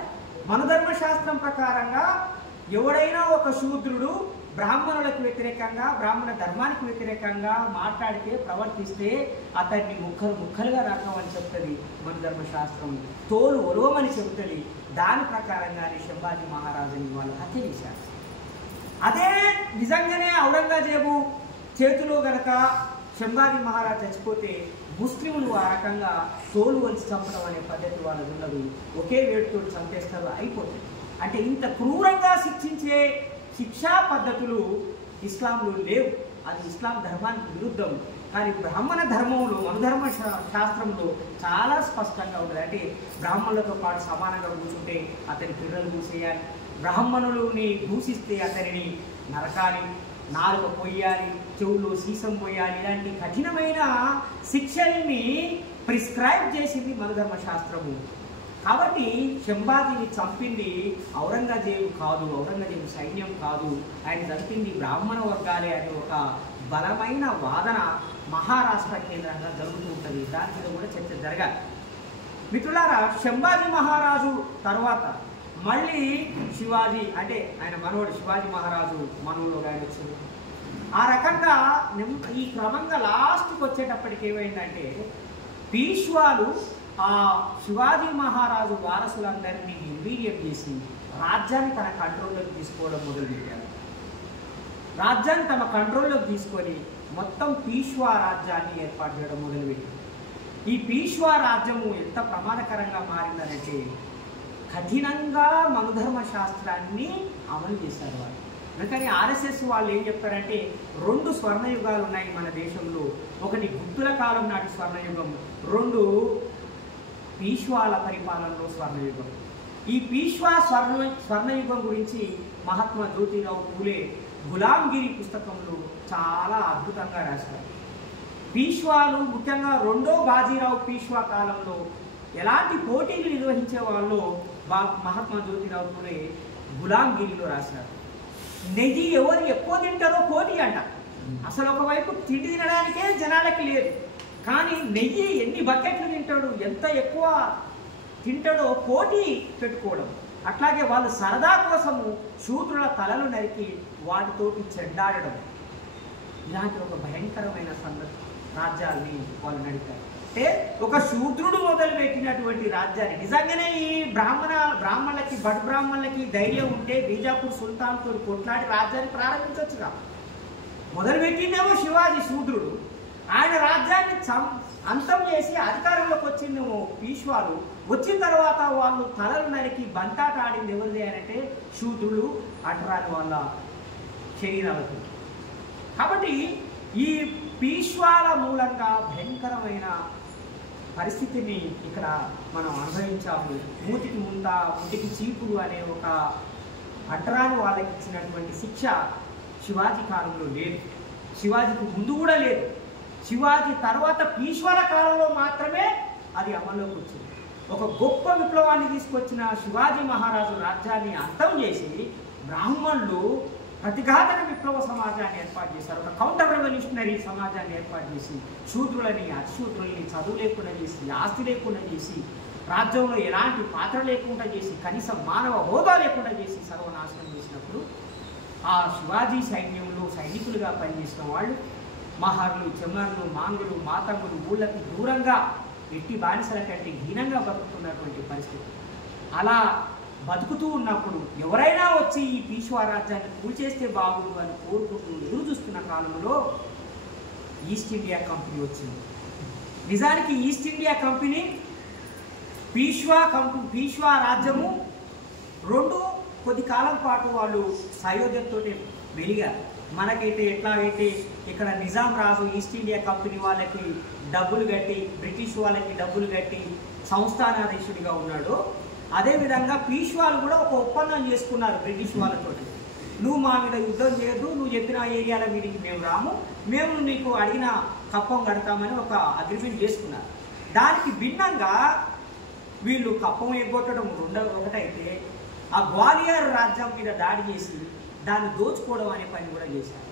మనధర్మశాస్త్రం ప్రకారంగా ఎవడైనా ఒక శూద్రుడు బ్రాహ్మణులకు వ్యతిరేకంగా, బ్రాహ్మణ ధర్మానికి వ్యతిరేకంగా మాట్లాడితే, ప్రవర్తిస్తే అతన్ని ముక్కలు ముక్కలుగా నరకమని చెప్తుంది మన ధర్మశాస్త్రం. తోలు ఒలవమని చెబుతుంది. దాని ప్రకారంగానే శంభాజీ మహారాజుని వాళ్ళు హత్య చేశారు. అదే నిజంగానే ఔరంగజేబు చేతిలో గనక శంభాజీ మహారాజు చచ్చిపోతే ముస్లింలు ఆ రకంగా తోలు వలిసి చంపడం అనే పద్ధతి వాళ్ళది ఉండదు. ఒకే వేడితో చంపేస్తారు, అయిపోతుంది. అంటే ఇంత క్రూరంగా శిక్షించే శిక్షా పద్ధతులు ఇస్లాంలో లేవు. అది ఇస్లాం ధర్మానికి విరుద్ధం. కానీ బ్రాహ్మణ ధర్మంలో, మనధర్మ శాస్త్రంలో చాలా స్పష్టంగా ఉంటుంది. అంటే బ్రాహ్మణులతో పాటు సమానంగా కూర్చుంటే అతని పిల్లలు మూసేయాలి, బ్రాహ్మణులని దూషిస్తే అతనిని నరకాలి, నాలుక పొయ్యాలి, చెవులో సీసం పోయాలి. ఇలాంటి కఠినమైన శిక్షల్ని ప్రిస్క్రైబ్ చేసింది మనధర్మ శాస్త్రము. కాబట్టి శంభాజీని చంపింది ఔరంగజేబు కాదు, ఔరంగజేబు సైన్యం కాదు, ఆయన చంపింది బ్రాహ్మణ వర్గాలే అనే ఒక బలమైన వాదన మహారాష్ట్ర కేంద్రంగా జరుగుతూ ఉంటుంది. దాని మీద కూడా చర్చ జరగాలి. మిత్రులారా, శంభాజీ మహారాజు తర్వాత మళ్ళీ శివాజీ, అంటే ఆయన మనవడు శివాజీ మహారాజు మనవులో గాని వచ్చింది. ఆ రకంగా ఈ క్రమంగా లాస్ట్కి వచ్చేటప్పటికి ఏమైందంటే పీష్వాలు ఆ శివాజీ మహారాజు వారసులందరినీ నిర్వీర్యం చేసి రాజ్యాన్ని తన కంట్రోల్లోకి తీసుకోవడం మొదలుపెట్టారు. రాజ్యాన్ని తమ కంట్రోల్లోకి తీసుకొని మొత్తం పీష్వా రాజ్యాన్ని ఏర్పాటు చేయడం మొదలుపెట్టారు. ఈ పీష్వా రాజ్యము ఎంత ప్రమాదకరంగా మారిందనంటే కఠినంగా మనుధర్మ శాస్త్రాన్ని అమలు చేశారు వాళ్ళు. అందుకని ఆర్ఎస్ఎస్ వాళ్ళు ఏం చెప్తారంటే 2 స్వర్ణయుగాలు ఉన్నాయి మన దేశంలో. ఒకటి గుప్తుల కాలం నాటి స్వర్ణయుగం, 2 పీష్వాల పరిపాలనలో స్వర్ణయుగం. ఈ పీష్వా స్వర్ణయుగం గురించి మహాత్మా జ్యోతిరావు పూలే గులాంగిరి పుస్తకంలో చాలా అద్భుతంగా రాశారు. పీష్వాలు ముఖ్యంగా 2వ బాజీరావు పీష్వా కాలంలో ఎలాంటి పోటీలు నిర్వహించే వాళ్ళు మహాత్మా జ్యోతిరావు పూలే గులాంగిరిలో రాశారు. నెయ్యి ఎవరు ఎక్కువ తింటారో పోటీ అంట. అసలు ఒకవైపు తిండి తినడానికే జనాలకి లేదు, కానీ నెయ్యి ఎన్ని బకెట్లు తింటాడు, ఎంత ఎక్కువ తింటాడో పోటీ పెట్టుకోవడం. అట్లాగే వాళ్ళు సరదా కోసము శూద్రుల తలలు నరికి వాటితోటి చెడ్డాడడం, ఇలాంటి ఒక భయంకరమైన రాజ్యాల్ని వాళ్ళు నడిపారు. అంటే ఒక శూద్రుడు మొదలుపెట్టినటువంటి రాజ్యాన్ని నిజంగానే ఈ బ్రాహ్మణులకి బడ్ బ్రాహ్మణులకి ధైర్యం ఉంటే బీజాపూర్ సుల్తాన్తో కొట్లాడి రాజ్యాన్ని ప్రారంభించవచ్చుగా. మొదలుపెట్టిందేమో శివాజీ శూద్రుడు, ఆయన రాజ్యాన్ని అంతం చేసి అధికారంలోకి వచ్చిందేమో పీష్వాలు. వచ్చిన తర్వాత వాళ్ళు తలలు నరికి బంతాట ఆడింది ఎవరు చేయాలంటే శూద్రులు, అటరాని వాళ్ళ శరీరాలకు. కాబట్టి ఈ పీష్వాల మూలంగా భయంకరమైన పరిస్థితిని ఇక్కడ మనం అనుభవించాము. మూతికి ముంత ముటికి చీపురు అనే ఒక అటరాని వాళ్ళకి ఇచ్చినటువంటి శిక్ష శివాజీ కాలంలో లేదు, శివాజీకి ముందు కూడా లేదు. శివాజీ తర్వాత పీష్వాల కాలంలో మాత్రమే అది అమల్లోకి వచ్చింది. ఒక గొప్ప విప్లవాన్ని తీసుకొచ్చిన శివాజీ మహారాజు రాజ్యాన్ని అంతం చేసి బ్రాహ్మణులు ప్రతిఘాతక విప్లవ సమాజాన్ని ఏర్పాటు చేశారు. ఒక కౌంటర్ రెవల్యూషనరీ సమాజాన్ని ఏర్పాటు చేసి శూద్రులని అతిశూద్రుల్ని చదువు లేకుండా చేసి, ఆస్తి లేకుండా చేసి, రాజ్యంలో ఎలాంటి పాత్ర లేకుండా చేసి, కనీసం మానవ హోదా లేకుండా చేసి సర్వనాశనం చేసినప్పుడు ఆ శివాజీ సైన్యంలో సైనికులుగా పనిచేసిన వాళ్ళు మహర్లు, చెమర్లు, మాంగులు, మాతంగులు ఊళ్ళకి దూరంగా ఎట్టి బానిసల కంటే హీనంగా బతుకుతున్నటువంటి పరిస్థితి. అలా బతుకుతూ ఉన్నప్పుడు ఎవరైనా వచ్చి ఈ పీష్వా రాజ్యాన్ని కూల్చేస్తే బాగుండు అని కోరుకుంటూ ఎదురు చూస్తున్న కాలంలో ఈస్ట్ ఇండియా కంపెనీ వచ్చింది. నిజానికి ఈస్ట్ ఇండియా కంపెనీ పీష్వా రాజ్యము 2 కొద్ది కాలం పాటు వాళ్ళు సయోధ్యతో వెలిగారు. మనకైతే ఎట్లాగైతే ఇక్కడ నిజాం రాజు ఈస్ట్ ఇండియా కంపెనీ వాళ్ళకి డబ్బులు కట్టి, బ్రిటిష్ వాళ్ళకి డబ్బులు కట్టి సంస్థానాధీశుడిగా ఉన్నాడో, అదేవిధంగా పీష్వాలు కూడా ఒక ఒప్పందం చేసుకున్నారు బ్రిటిష్ వాళ్ళతో. నువ్వు మా మీద యుద్ధం చేయొద్దు, నువ్వు చెప్పిన ఏరియాల మీదకి మేము రాము, మేము నీకు అడిగిన కప్పం కడతామని ఒక అగ్రిమెంట్ చేసుకున్నారు. దానికి భిన్నంగా వీళ్ళు కప్పం ఎగ్గొట్టడం ఒకటైతే ఆ గ్వాలియర్ రాజ్యం మీద దాడి చేసి దాన్ని దోచుకోవడం అనే పని కూడా చేశారు.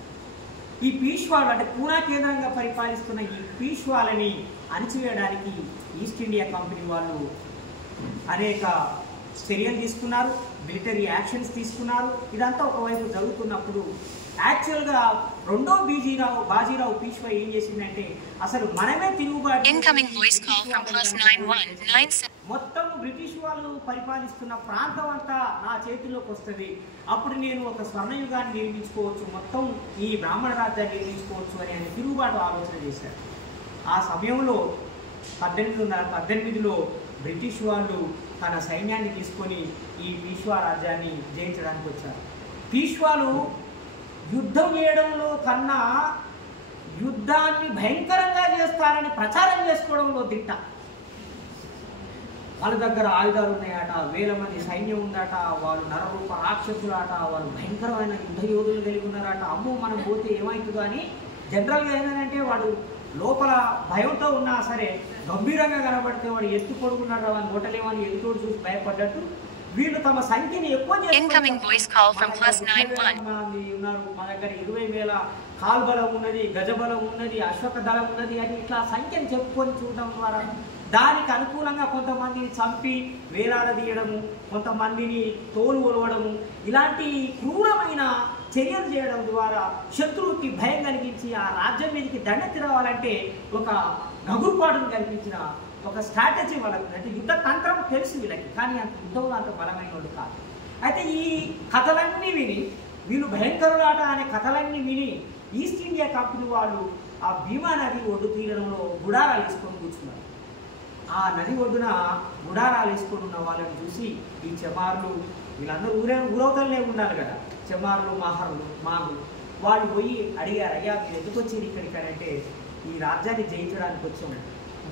ఈ పీష్వాలు అంటే పూనా కేంద్రంగా పరిపాలిస్తున్న ఈ పీష్వాలని అణిచివేయడానికి ఈస్ట్ ఇండియా కంపెనీ వాళ్ళు అనేక చర్యలు తీసుకున్నారు, మిలిటరీ యాక్షన్స్ తీసుకున్నారు. ఇదంతా ఒకవైపు జరుగుతున్నప్పుడు యాక్చువల్గా 2వ బాజీరావు పీష్వా ఏం చేసిందంటే అసలు మనమే తిరుగుబాటు మొత్తం బ్రిటిష్ వాళ్ళు పరిపాలిస్తున్న ప్రాంతం అంతా నా చేతిలోకి వస్తుంది, అప్పుడు నేను ఒక స్వర్ణయుగాన్ని నిర్మించుకోవచ్చు, మొత్తం ఈ బ్రాహ్మణ రాజ్యాన్ని నిర్మించుకోవచ్చు అని ఆయన తిరుగుబాటు ఆలోచన చేశారు. ఆ సమయంలో 1818లో బ్రిటిష్ వాళ్ళు తన సైన్యాన్ని తీసుకొని ఈ పీష్వా రాజ్యాన్ని జయించడానికి వచ్చారు. పీష్వాలు యుద్ధం చేయడంలో కన్నా యుద్ధాన్ని భయంకరంగా చేస్తారని ప్రచారం చేసుకోవడంలో దిట్ట. వాళ్ళ దగ్గర ఆయుధాలు ఉన్నాయట, వేల మంది సైన్యం ఉందట, వాళ్ళు నరరూప రాక్షసులాట, వాళ్ళు భయంకరమైన యుద్ధ యోధులు కలిగి ఉన్నారట. అమ్మో మనం పోతే ఏమవుతుందో అని జనరల్గా ఏంటంటే వాడు లోపల భయంతో ఉన్నా సరే గంభీరంగా కనబడితే వాడు ఎత్తు పొడుగున్నాడు అని ఓటలేమని ఎదుటోడు చూసి భయపడ్డట్టు వీళ్ళు తమ సంఖ్యని ఎక్కువ ఉన్నారు. మా దగ్గర 20,000 కాల్బలం ఉన్నది, గజబలం ఉన్నది, అశ్వక దళం ఉన్నది అని ఇట్లా సంఖ్యను చెప్పుకొని చూడడం ద్వారా దానికి అనుకూలంగా కొంతమందిని చంపి వేలాడదీయడము, కొంతమందిని తోలు ఒలవడము, ఇలాంటి క్రూరమైన చర్యలు చేయడం ద్వారా శత్రువుకి భయం కలిగించి ఆ రాజ్యం మీదకి దండెత్తి రావాలంటే ఒక గగురుపాటును కల్పించిన ఒక స్ట్రాటజీ వాళ్ళకి, అంటే యుద్ధ తంత్రం తెలుసు వీళ్ళకి, కానీ అంత యుద్ధంలో అంత బలమైన వాళ్ళు కాదు. అయితే ఈ కథలన్నీ విని, వీళ్ళు భయంకరులాట అనే కథలన్నీ విని ఈస్ట్ ఇండియా కంపెనీ వాళ్ళు ఆ భీమా నది ఒడ్డు తీరంలో గుడారాలు వేసుకొని కూర్చున్నారు. ఆ నది ఒడ్డున గుడారాలు వేసుకొని ఉన్న వాళ్ళని చూసి ఈ చెమార్లు, వీళ్ళందరూ ఊరవతలనే ఉండాలి కదా, చెమార్లు, మాహులు వాళ్ళు పోయి అడిగారు, అయ్యా మీరు ఎందుకు వచ్చేది ఇక్కడికంటే ఈ రాజ్యాన్ని జయించడానికి వచ్చాము,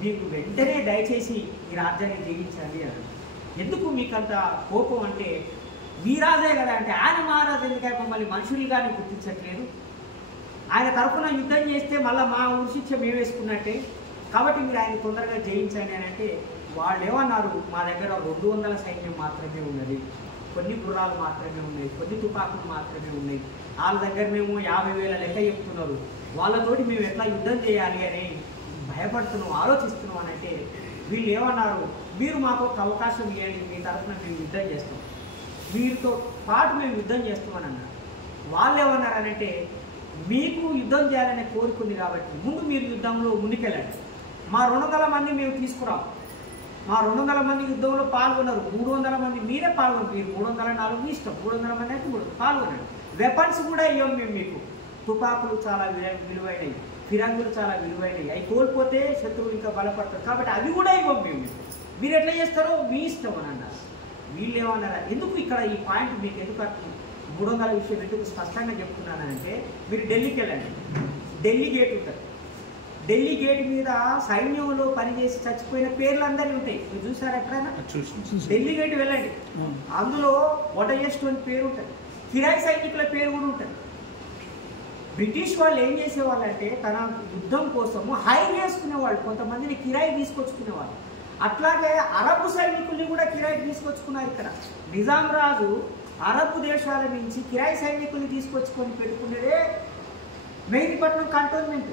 మీకు వెంటనే దయచేసి ఈ రాజ్యాన్ని జయించండి అని. ఎందుకు మీకంత కోపం అంటే, మీ రాజే కదా అంటే, ఆయన మహారాజు ఎందుకంటే మమ్మల్ని మనుషులుగానే గుర్తించట్లేదు, ఆయన తరఫున యుద్ధం చేస్తే మళ్ళీ మా ఊరి శిక్ష మేము వేసుకున్నట్టే, కాబట్టి మీరు ఆయన తొందరగా జయించండి అని అంటే వాళ్ళు ఏమన్నారు, మా దగ్గర 200 సైన్యం మాత్రమే ఉన్నది, కొన్ని గుర్రాలు మాత్రమే ఉన్నాయి, కొన్ని తుపాకులు మాత్రమే ఉన్నాయి, వాళ్ళ దగ్గరనేమో 50,000 లెక్క చెప్తున్నారు, వాళ్ళతోటి మేము ఎట్లా యుద్ధం చేయాలి అని భయపడుతున్నాం, ఆలోచిస్తున్నాం అని అంటే వీళ్ళు ఏమన్నారు, మీరు మాకు ఒక అవకాశం ఇవ్వండి, మీ తరఫున మేము యుద్ధం చేస్తాం, వీరితో పాటు మేము యుద్ధం చేస్తామని అన్నారు. వాళ్ళు ఏమన్నారనంటే, మీకు యుద్ధం చేయాలనే కోరుకుంది కాబట్టి ముందు మీరు యుద్ధంలో ముందుకెళ్ళండి, మా 200 మంది మేము తీసుకురాం, మా 200 మంది యుద్ధంలో పాల్గొన్నారు, 300 మంది మీరే పాల్గొన్నారు, మీరు 304 మీ ఇష్టం, 300 మంది అయితే పాల్గొనండి, వెపన్స్ కూడా ఇవ్వం మేము మీకు, తుపాకులు చాలా విలువైనవి, ఫిరంగులు చాలా విలువైనవి, అవి కోల్పోతే శత్రువులు ఇంకా బలపడతారు, కాబట్టి అవి కూడా ఇవ్వం మేము, మీరు ఎట్లా చేస్తారో మీ ఇష్టం అని అన్నారు. వీళ్ళు ఏమన్నారా, ఎందుకు ఇక్కడ ఈ పాయింట్ మీకు ఎందుకు 300 విషయం ఎందుకు స్పష్టంగా చెప్తున్నానంటే, మీరు ఢిల్లీకి వెళ్ళండి, ఢిల్లీ గేట్ ఉంటుంది, ఢిల్లీ గేట్ మీద సైన్యంలో పనిచేసి చచ్చిపోయిన పేర్లు అందరినీ ఉంటాయి, మీరు చూసారా ఎప్పుడైనా? ఢిల్లీ గేట్ వెళ్ళండి, అందులో వడయేస్టోని పేరు ఉంటుంది, కిరాయి సైనికుల పేరు కూడా ఉంటుంది. బ్రిటిష్ వాళ్ళు ఏం చేసేవాళ్ళంటే తన యుద్ధం కోసము హైర్ చేసుకునేవాళ్ళు, కొంతమందిని కిరాయి తీసుకొచ్చుకునేవాళ్ళు, అట్లాగే అరబ్ సైనికుల్ని కూడా కిరాయి తీసుకొచ్చుకున్నారు. ఇక్కడ నిజాం రాజు అరబ్ దేశాల నుంచి కిరాయి సైనికుల్ని తీసుకొచ్చుకొని పెట్టుకునేదే మెహదీపట్నం కంటోన్మెంట్.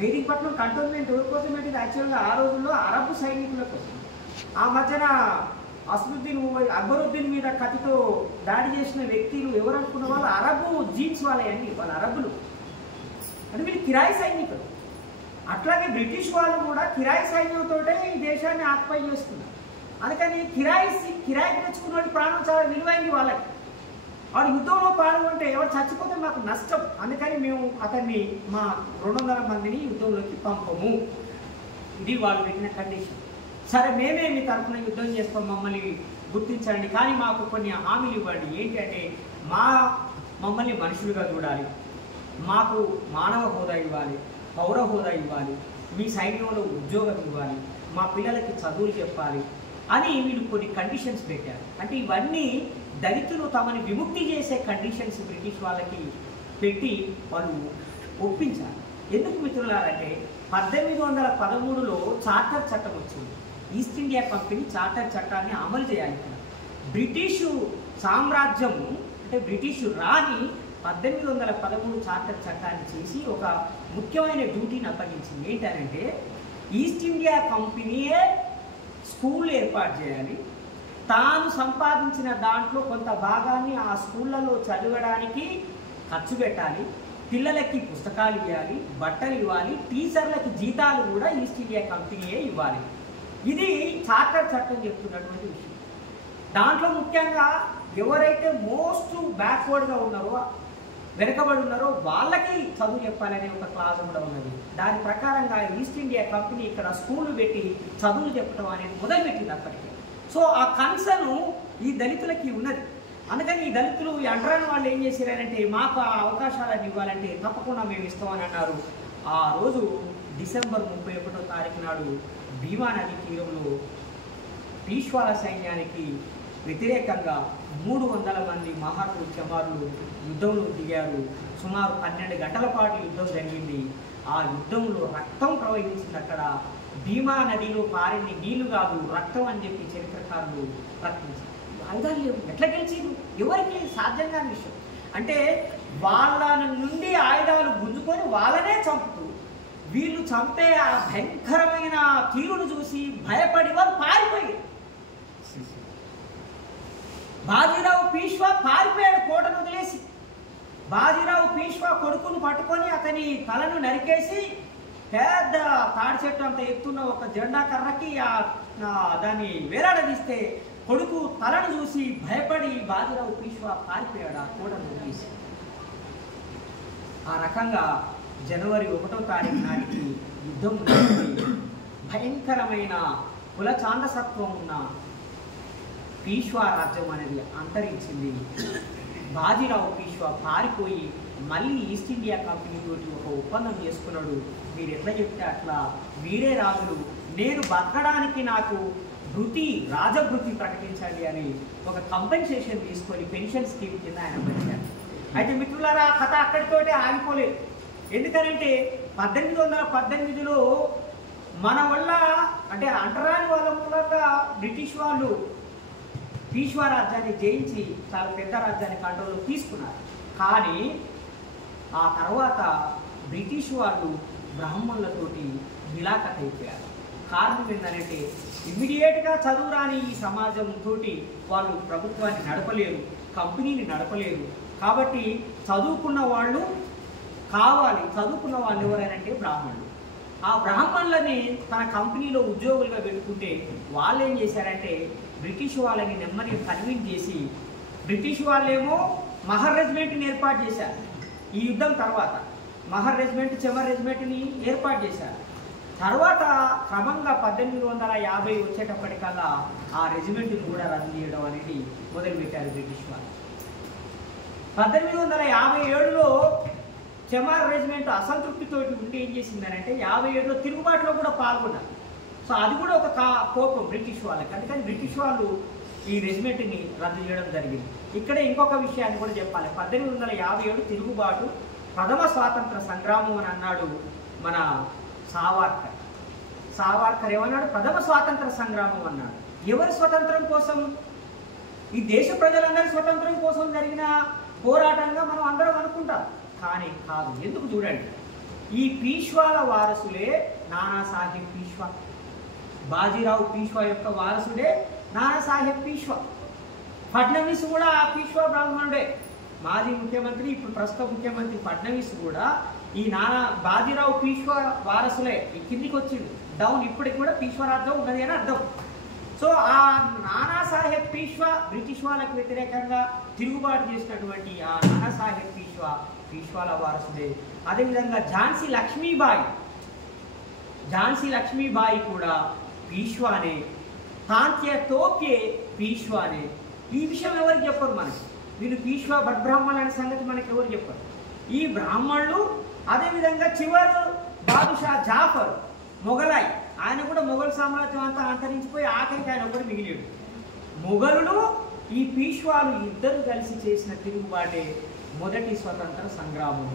మెహదీపట్నం కంటోన్మెంట్ ఎవరి కోసం పెట్టింది? యాక్చువల్గా ఆ రోజుల్లో అరబ్ సైనికుల కోసం. ఆ మధ్యన అక్బరుద్దీన్ మీద కత్తితో దాడి చేసిన వ్యక్తులు ఎవరు అనుకున్న వాళ్ళు అరబు జీన్స్ వాళ్ళే అండి, వాళ్ళు అరబులు, అంటే వీళ్ళు కిరాయి సైనికులు. అట్లాగే బ్రిటిష్ వాళ్ళు కూడా కిరాయి సైన్యంతో ఈ దేశాన్ని ఆక్యుపై చేస్తున్నారు. అందుకని కిరాయికి తెచ్చుకున్న వాడి ప్రాణం చాలా విలువైంది వాళ్ళకి. వాడు యుద్ధంలో పాల్గొంటే ఎవరు చచ్చిపోతే మాకు నష్టం, అందుకని మేము అతన్ని మా 200 మందిని యుద్ధంలోకి పంపము. ఇది వాళ్ళు పెట్టిన కండిషన్. సరే మేమే మీ తరఫున యుద్ధం చేస్తాం, మమ్మల్ని గుర్తించండి, కానీ మాకు కొన్ని హామీలు ఇవ్వండి. ఏంటంటే మమ్మల్ని మనుషులుగా చూడాలి, మాకు మానవ హోదా ఇవ్వాలి, పౌర హోదా ఇవ్వాలి, మీ సైన్యంలో ఉద్యోగం ఇవ్వాలి, మా పిల్లలకి చదువులు చెప్పాలి అని వీళ్ళు కొన్ని కండిషన్స్ పెట్టారు. అంటే ఇవన్నీ దళితులు తమని విముక్తి చేసే కండిషన్స్ బ్రిటిష్ వాళ్ళకి పెట్టి వాళ్ళు ఒప్పించారు. ఎందుకు మిత్రులారంటే 1813లో చార్టర్ చట్టం వచ్చింది. ఈస్ట్ ఇండియా కంపెనీ చార్టర్ చట్టాన్ని అమలు చేయాలి. బ్రిటిషు సామ్రాజ్యము అంటే బ్రిటిషు రాణి 1813 చార్టర్ చట్టాన్ని చేసి ఒక ముఖ్యమైన డ్యూటీని అప్పగించింది. ఏంటంటే ఈస్ట్ ఇండియా కంపెనీయే స్కూల్ ఏర్పాటు చేయాలి, తాను సంపాదించిన దాంట్లో కొంత భాగాన్ని ఆ స్కూళ్ళలో చదవడానికి ఖర్చు పెట్టాలి, పిల్లలకి పుస్తకాలు ఇవ్వాలి, బట్టలు ఇవ్వాలి, టీచర్లకి జీతాలు కూడా ఈస్ట్ ఇండియా కంపెనీయే ఇవ్వాలి. ఇది చార్టర్ చట్టం చెప్తున్నటువంటి విషయం. దాంట్లో ముఖ్యంగా ఎవరైతే మోస్ట్ బ్యాక్వర్డ్గా ఉన్నారో, వెనుకబడి ఉన్నారో వాళ్ళకి చదువు చెప్పాలనే ఒక క్లాజ్ కూడా ఉన్నది. దాని ప్రకారంగా ఈస్ట్ ఇండియా కంపెనీ ఇక్కడ స్కూళ్ళు పెట్టి చదువులు చెప్పడం అనేది మొదలుపెట్టింది అప్పటికే. సో ఆ కన్సర్న్ ఈ దళితులకి ఉన్నది. అందుకని ఈ దళితులు ఈ అంటరాని వాళ్ళు ఏం చేశారంటే మాకు ఆ అవకాశాలను ఇవ్వాలంటే తప్పకుండా మేము ఇస్తామని అన్నారు. ఆ రోజు డిసెంబర్ 31వ తారీఖు నాడు భీమా నది తీరంలో పీష్వాల సైన్యానికి వ్యతిరేకంగా 300 మంది మహాత్ములు చెమారులు యుద్ధంలో దిగారు. సుమారు 12 గంటల పాటు యుద్ధం జరిగింది. ఆ యుద్ధంలో రక్తం ప్రవహించింది. అక్కడ భీమా నదిలో పారిని నీళ్లు కాదు రక్తం అని చెప్పి చరిత్రకారులు ప్రకటించారు. ఆయుధాలు లేవు, ఎట్లా గెలిచింది? ఎవరికి సాధ్యం కాని విషయం. అంటే వాళ్ళ నుండి ఆయుధాలు గుంజుకొని వాళ్ళనే చంపుతూ వీళ్ళు చంపే ఆ భయంకరమైన తీరును చూసి భయపడి వాళ్ళు పారిపోయారు. బాజీరావు పీష్వా పారిపోయాడు కోటను వదిలేసి. బాజీరావు పీష్వా కొడుకును పట్టుకొని అతని తలను నరికేసి పెద్ద తాడి చెట్టు అంత ఎత్తున్న ఒక జెండా కర్రకి దాన్ని వేలాడదీస్తే కొడుకు తలను చూసి భయపడి బాజీరావు పీష్వా పారిపోయాడు ఆ కోటను వదిలేసి. ఆ రకంగా జనవరి 1వ తారీఖు నాటికి యుద్ధం భయంకరమైన కుల చాందసత్వం ఉన్న పీష్వా రాజ్యం అనేది అంతరించింది. బాజీరావు పీష్వా పారిపోయి మళ్ళీ ఈస్ట్ ఇండియా కంపెనీ తోటి ఒక ఒప్పందం చేసుకున్నాడు. మీరు ఎట్లా చెప్తే అట్లా వీరే రాజులు, నేను బతకడానికి నాకు రాజభృతి ప్రకటించాలి అని ఒక కంపెన్సేషన్ తీసుకొని పెన్షన్ స్కీమ్ కింద ఆయన పెట్టారు. అయితే మిత్రులారా ఆ కథ అక్కడితోటే ఆగిపోలేదు. ఎందుకనంటే 1818లో మన వల్ల అంటే అంటరాని వాళ్ళ మూలంగా బ్రిటిష్ వాళ్ళు పీష్వా రాజ్యాన్ని జయించి చాలా పెద్ద రాజ్యాన్ని కంట్రోల్లో తీసుకున్నారు. కానీ ఆ తర్వాత బ్రిటిష్ వాళ్ళు బ్రాహ్మణులతోటి మిలాఖత్ అయిపోయారు. కారణం ఏంటంటే ఇమ్మీడియట్గా చదువురాని ఈ సమాజంతో వాళ్ళు ప్రభుత్వాన్ని నడపలేరు, కంపెనీని నడపలేరు. కాబట్టి చదువుకున్న వాళ్ళు కావాలి. చదువుకున్న వాళ్ళు ఎవరైనంటే బ్రాహ్మణులు. ఆ బ్రాహ్మణులని తన కంపెనీలో ఉద్యోగులుగా పెట్టుకుంటే వాళ్ళు ఏం చేశారంటే బ్రిటిష్ వాళ్ళని నెమ్మదిగా కన్విన్స్ చేసి బ్రిటిష్ వాళ్ళేమో మహర్ రెజిమెంట్ని ఏర్పాటు చేశారు. ఈ యుద్ధం తర్వాత మహర్ రెజిమెంట్, చెమర్ రెజిమెంట్ని ఏర్పాటు చేశారు. తర్వాత క్రమంగా 1850 వచ్చేటప్పటికల్లా ఆ రెజిమెంట్ని కూడా రద్దు చేయడం అనేది మొదలుపెట్టారు బ్రిటిష్ వాళ్ళు. 1857లో చెమార్ రెజిమెంట్ అసంతృప్తితోటి ఉండి ఏం చేసిందనంటే 57లో తిరుగుబాటులో కూడా పాల్గొన్నారు. సో అది కూడా ఒక కోపం బ్రిటిష్ వాళ్ళకి. అందుకని బ్రిటిష్ వాళ్ళు ఈ రెజిమెంట్ని రద్దు చేయడం జరిగింది. ఇక్కడ ఇంకొక విషయాన్ని కూడా చెప్పాలి. 1857 తిరుగుబాటు ప్రథమ స్వాతంత్ర సంగ్రామం అని అన్నాడు మన సావర్కర్. సావర్కర్ ఏమన్నాడు? ప్రథమ స్వాతంత్ర సంగ్రామం అన్నాడు. ఎవరి స్వతంత్రం కోసం? ఈ దేశ ప్రజలందరి స్వతంత్రం కోసం జరిగిన పోరాటంగా మనం అందరం అనుకుంటాం. కానీ కాదు. ఎందుకు చూడండి, ఈ పీష్వాల వారసులే నానాసాహెబ్ పీష్వా. బాజీరావు పీష్వా యొక్క వారసుడే నానాసాహెబ్ పీష్వా. ఫడ్నవీస్ కూడా ఆ పీష్వా బ్రాహ్మణుడే. మాజీ ముఖ్యమంత్రి, ఇప్పుడు ప్రస్తుత ముఖ్యమంత్రి ఫడ్నవీస్ కూడా ఈ బాజీరావు పీష్వా వారసులే. ఈ కిందికి వచ్చింది డౌన్, ఇప్పటికి కూడా పీష్వా రాజ్యం ఉన్నది అని అర్థం. సో ఆ నానాసాహెబ్ పీష్వా బ్రిటిష్ వాళ్ళకి వ్యతిరేకంగా తిరుగుబాటు చేసినటువంటి ఆ నానాసాహెబ్ పీష్వాల వారసుడే. అదేవిధంగా ఝాన్సీ లక్ష్మీబాయి కూడా పీష్వానే. తాంత్య తోకే పీష్వానే. ఈ విషయం ఎవరికి చెప్పరు మనకి. వీళ్ళు పీష్వా బడ్బ్రాహ్మణులు అనే సంగతి మనకి ఎవరు చెప్పరు. ఈ బ్రాహ్మణులు అదేవిధంగా చివరు బాదుషా జాఫర్ మొఘలాయ్, ఆయన కూడా మొఘల్ సామ్రాజ్యం అంతా అంతరించిపోయి ఆఖరికి ఆయన ఒకరు మిగిలాడు. మొఘలులు ఈ పీష్వాలు ఇద్దరు కలిసి చేసిన తిరుగుబాటే మొదటి స్వతంత్ర సంగ్రామం.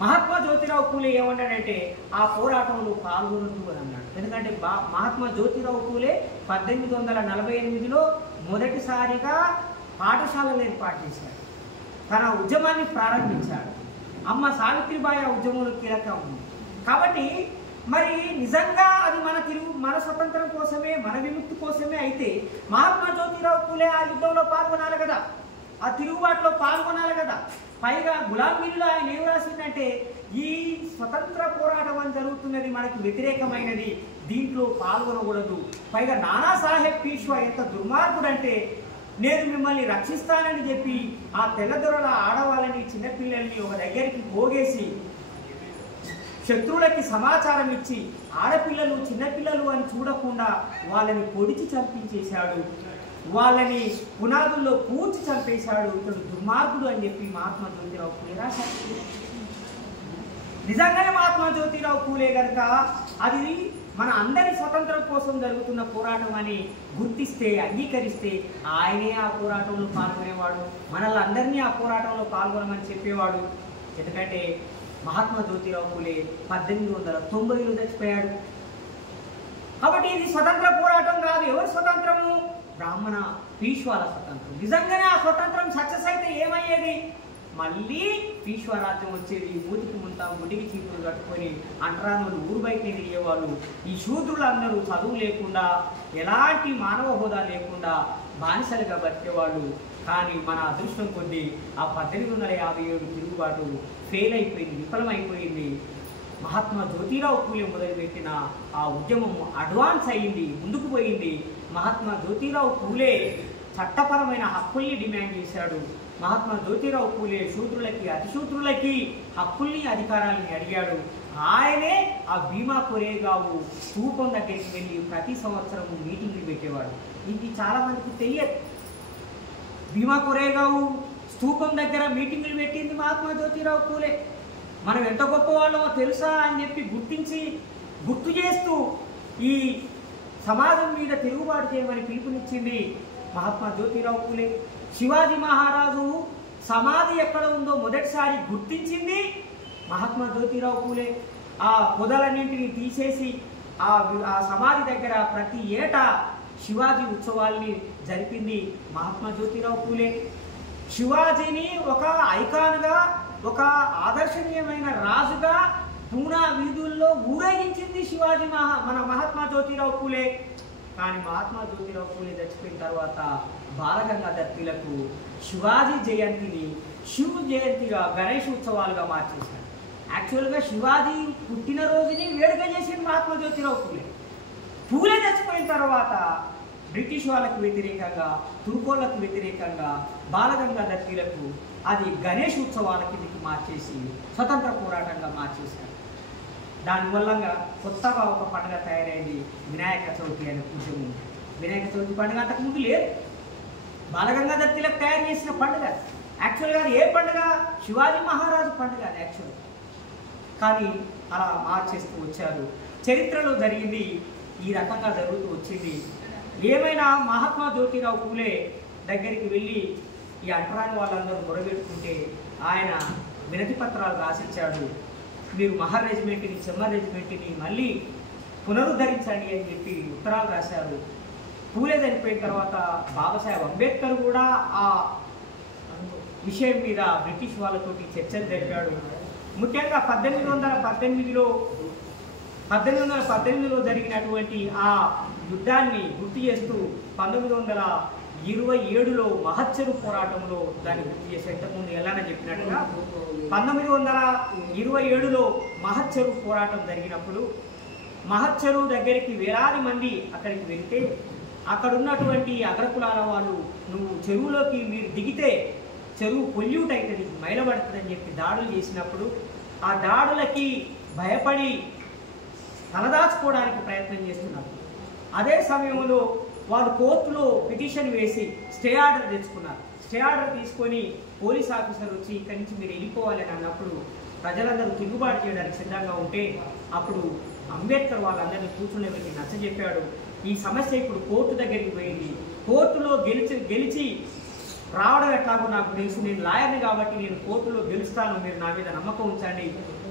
మహాత్మా జ్యోతిరావు పూలే ఏమన్నాడంటే ఆ పోరాటంలో పాల్గొనద్దు అని అన్నాడు. ఎందుకంటే మహాత్మా జ్యోతిరావు పూలే 1848లో మొదటిసారిగా పాఠశాలలు ఏర్పాటు చేశాడు. తన ఉద్యమాన్ని ప్రారంభించాడు. అమ్మ సావిత్రిబాయి ఆ ఉద్యమంలో కీలకం ఉంది. కాబట్టి మరి నిజంగా అది మన స్వతంత్రం కోసమే, మన విముక్తి కోసమే అయితే మహాత్మా జ్యోతిరావు పూలే ఆ యుద్ధంలో పాల్గొనాలి కదా, ఆ తిరుగుబాటులో పాల్గొనాలి కదా. పైగా గులాం మీరులో ఆయన ఏం రాసిందంటే ఈ స్వతంత్ర పోరాటం అని జరుగుతున్నది మనకి వ్యతిరేకమైనది, దీంట్లో పాల్గొనకూడదు. పైగా నానాసాహెబ్ పీష్వా ఎంత దుర్మార్గుడు అంటే నేను మిమ్మల్ని రక్షిస్తానని చెప్పి ఆ తెల్లదొరల ఆడవాళ్ళని చిన్నపిల్లల్ని ఒక దగ్గరికి పోగేసి శత్రువులకి సమాచారం ఇచ్చి ఆడపిల్లలు చిన్నపిల్లలు అని చూడకుండా వాళ్ళని పొడిచి చంపించేశాడు, వాళ్ళని పునాదుల్లో పూడ్చి చంపేశాడు. ఇతడు దుర్మార్గుడు అని చెప్పి మహాత్మా జ్యోతిరావు పూలే రాశారు. నిజంగానే మహాత్మా జ్యోతిరావు పూలే కనుక అది మన అందరి స్వతంత్రం కోసం జరుగుతున్న పోరాటం అని గుర్తిస్తే, అంగీకరిస్తే ఆయనే ఆ పోరాటంలో పాల్గొనేవాడు, మనల్ని అందరినీ ఆ పోరాటంలో పాల్గొనమని చెప్పేవాడు. ఎందుకంటే మహాత్మా జ్యోతిరావు పూలే 1890లో చచ్చిపోయాడు. కాబట్టి ఇది స్వతంత్ర పోరాటం కాదు. ఎవరి స్వతంత్రము? బ్రాహ్మణ పీష్వాల స్వతంత్రం. నిజంగానే ఆ స్వతంత్రం సక్సెస్ అయితే ఏమయ్యేది? మళ్ళీ ఈశ్వరాజ్యం వచ్చేది. మూతికి ముంత ముడికి చీపులు కట్టుకొని అంటరానులు ఊరు బయట తిరిగేవాళ్ళు. ఈ శూద్రులందరూ చదువు లేకుండా ఎలాంటి మానవ హోదా లేకుండా బానిసలుగా బతికేవాళ్ళు. కానీ మన అదృష్టం కొద్దీ ఆ 1857 తిరుగుబాటు ఫెయిల్ అయిపోయింది, విఫలమైపోయింది. మహాత్మా జ్యోతిరావు పూలే మొదలుపెట్టిన ఆ ఉద్యమం అడ్వాన్స్ అయ్యింది, ముందుకు పోయింది. మహాత్మా జ్యోతిరావు పూలే చట్టపరమైన హక్కుల్ని డిమాండ్ చేశాడు. మహాత్మా జ్యోతిరావు పూలే శూద్రులకి అతిశూద్రులకి హక్కుల్ని అధికారాలని అడిగాడు. ఆయనే ఆ భీమా కొరేగావు స్తూపం దగ్గరికి వెళ్ళి ప్రతి సంవత్సరం మీటింగ్లు పెట్టేవాడు. ఇది చాలా మందికి తెలియదు. భీమా కొరేగావు స్తూపం దగ్గర మీటింగులు పెట్టింది మహాత్మా జ్యోతిరావు పూలే. మనం ఎంత గొప్పవాళ్ళో తెలుసా అని చెప్పి గుర్తు చేస్తూ ఈ సమాజం మీద తిరుగుబాటు చేయమని పిలుపునిచ్చింది మహాత్మా జ్యోతిరావు పూలే. శివాజీ మహారాజు సమాధి ఎక్కడ ఉందో మొదటిసారి గుర్తించింది మహాత్మా జ్యోతిరావు పూలే. ఆ పొదలన్నింటినీ తీసేసి ఆ సమాధి దగ్గర ప్రతి ఏటా శివాజీ ఉత్సవాల్ని జరిపింది మహాత్మా జ్యోతిరావు పూలే. శివాజీని ఒక ఐకాన్గా, ఒక ఆదర్శనీయమైన రాజుగా పూనా వీధుల్లో ఊరేగించింది మన మహాత్మా జ్యోతిరావు పూలే. కానీ మహాత్మా జ్యోతిరావు పూలే చచ్చిపోయిన తర్వాత బాలగంగాధర్ తిలక్ శివాజీ జయంతిని శివ జయంతిగా గణేష్ ఉత్సవాలుగా మార్చేశారు. యాక్చువల్గా శివాజీ పుట్టినరోజుని వేడుక చేసింది మహాత్మా జ్యోతిరావు పూలే. పూలే చచ్చిపోయిన తర్వాత బ్రిటిష్ వాళ్ళకు వ్యతిరేకంగా, తుర్కోళ్లకు వ్యతిరేకంగా బాలగంగాధర్ తిలక్ అది గణేష్ ఉత్సవాల కిందకి మార్చేసి స్వతంత్ర పోరాటంగా మార్చేశారు. దానివల్ల కొత్తగా ఒక పండుగ తయారైంది, వినాయక చవితి అనే ఉద్యమం. వినాయక చవితి పండుగ అంతకుముందు లేదు. బాలగంగాధర్ తిలక్ తయారు చేసిన పండుగ. యాక్చువల్గా అది ఏ పండుగ? శివాజీ మహారాజు పండుగ అది యాక్చువల్. కానీ అలా మార్చేస్తూ వచ్చారు. చరిత్రలో జరిగింది ఈ రకంగా జరుగుతూ వచ్చింది. ఏమైనా మహాత్మా జ్యోతిరావు పూలే దగ్గరికి వెళ్ళి ఈ అంటరాని వాళ్ళందరూ మొరబెట్టుకుంటే ఆయన వినతి పత్రాలు రాసిచ్చాడు. మీరు మహర్ రెజిమెంట్ని, చెమ్మర్ రెజిమెంట్ని మళ్ళీ పునరుద్ధరించండి అని చెప్పి ఉత్తరాలు రాశారు. పూలే చనిపోయిన తర్వాత బాబాసాహెబ్ అంబేద్కర్ కూడా ఆ విషయం మీద బ్రిటిష్ వాళ్ళతోటి చర్చలు జరిపాడు. ముఖ్యంగా 1818లో జరిగినటువంటి ఆ యుద్ధాన్ని గుర్తు చేస్తూ 1927లో మహచ్చరు పోరాటంలో దాన్ని గుర్తు చేసే ఇంతకుముందు ఎలానే చెప్పినట్టుగా 1927లో మహచ్చరు పోరాటం జరిగినప్పుడు మహచ్చరు దగ్గరికి వేలాది మంది అక్కడికి వెళ్తే అక్కడ ఉన్నటువంటి అగ్రకులాల వాళ్ళు నువ్వు చెరువులోకి మీరు దిగితే చెరువు పొల్యూట్ అవుతుంది, మైలబడుతుందని చెప్పి దాడులు చేసినప్పుడు ఆ దాడులకి భయపడి తలదాచుకోవడానికి ప్రయత్నం చేస్తున్నారు. అదే సమయంలో వాళ్ళు కోర్టులో పిటిషన్ వేసి స్టే ఆర్డర్ తెచ్చుకున్నారు. స్టే ఆర్డర్ తీసుకొని పోలీస్ ఆఫీసర్ వచ్చి ఇక్కడి నుంచి మీరు వెళ్ళిపోవాలని అన్నప్పుడు ప్రజలందరూ తిరుగుబాటు చేయడానికి సిద్ధంగా ఉంటే అప్పుడు అంబేద్కర్ వాళ్ళందరినీ కూర్చుని నచ్చజెప్పాడు. ఈ సమస్య ఇప్పుడు కోర్టు దగ్గరికి పోయింది. కోర్టులో గెలిచి రావడం ఎట్లాగో నాకు తెలుసు, నేను లాయర్ని కాబట్టి నేను కోర్టులో గెలుస్తాను, మీరు నా మీద నమ్మకం ఉంచండి,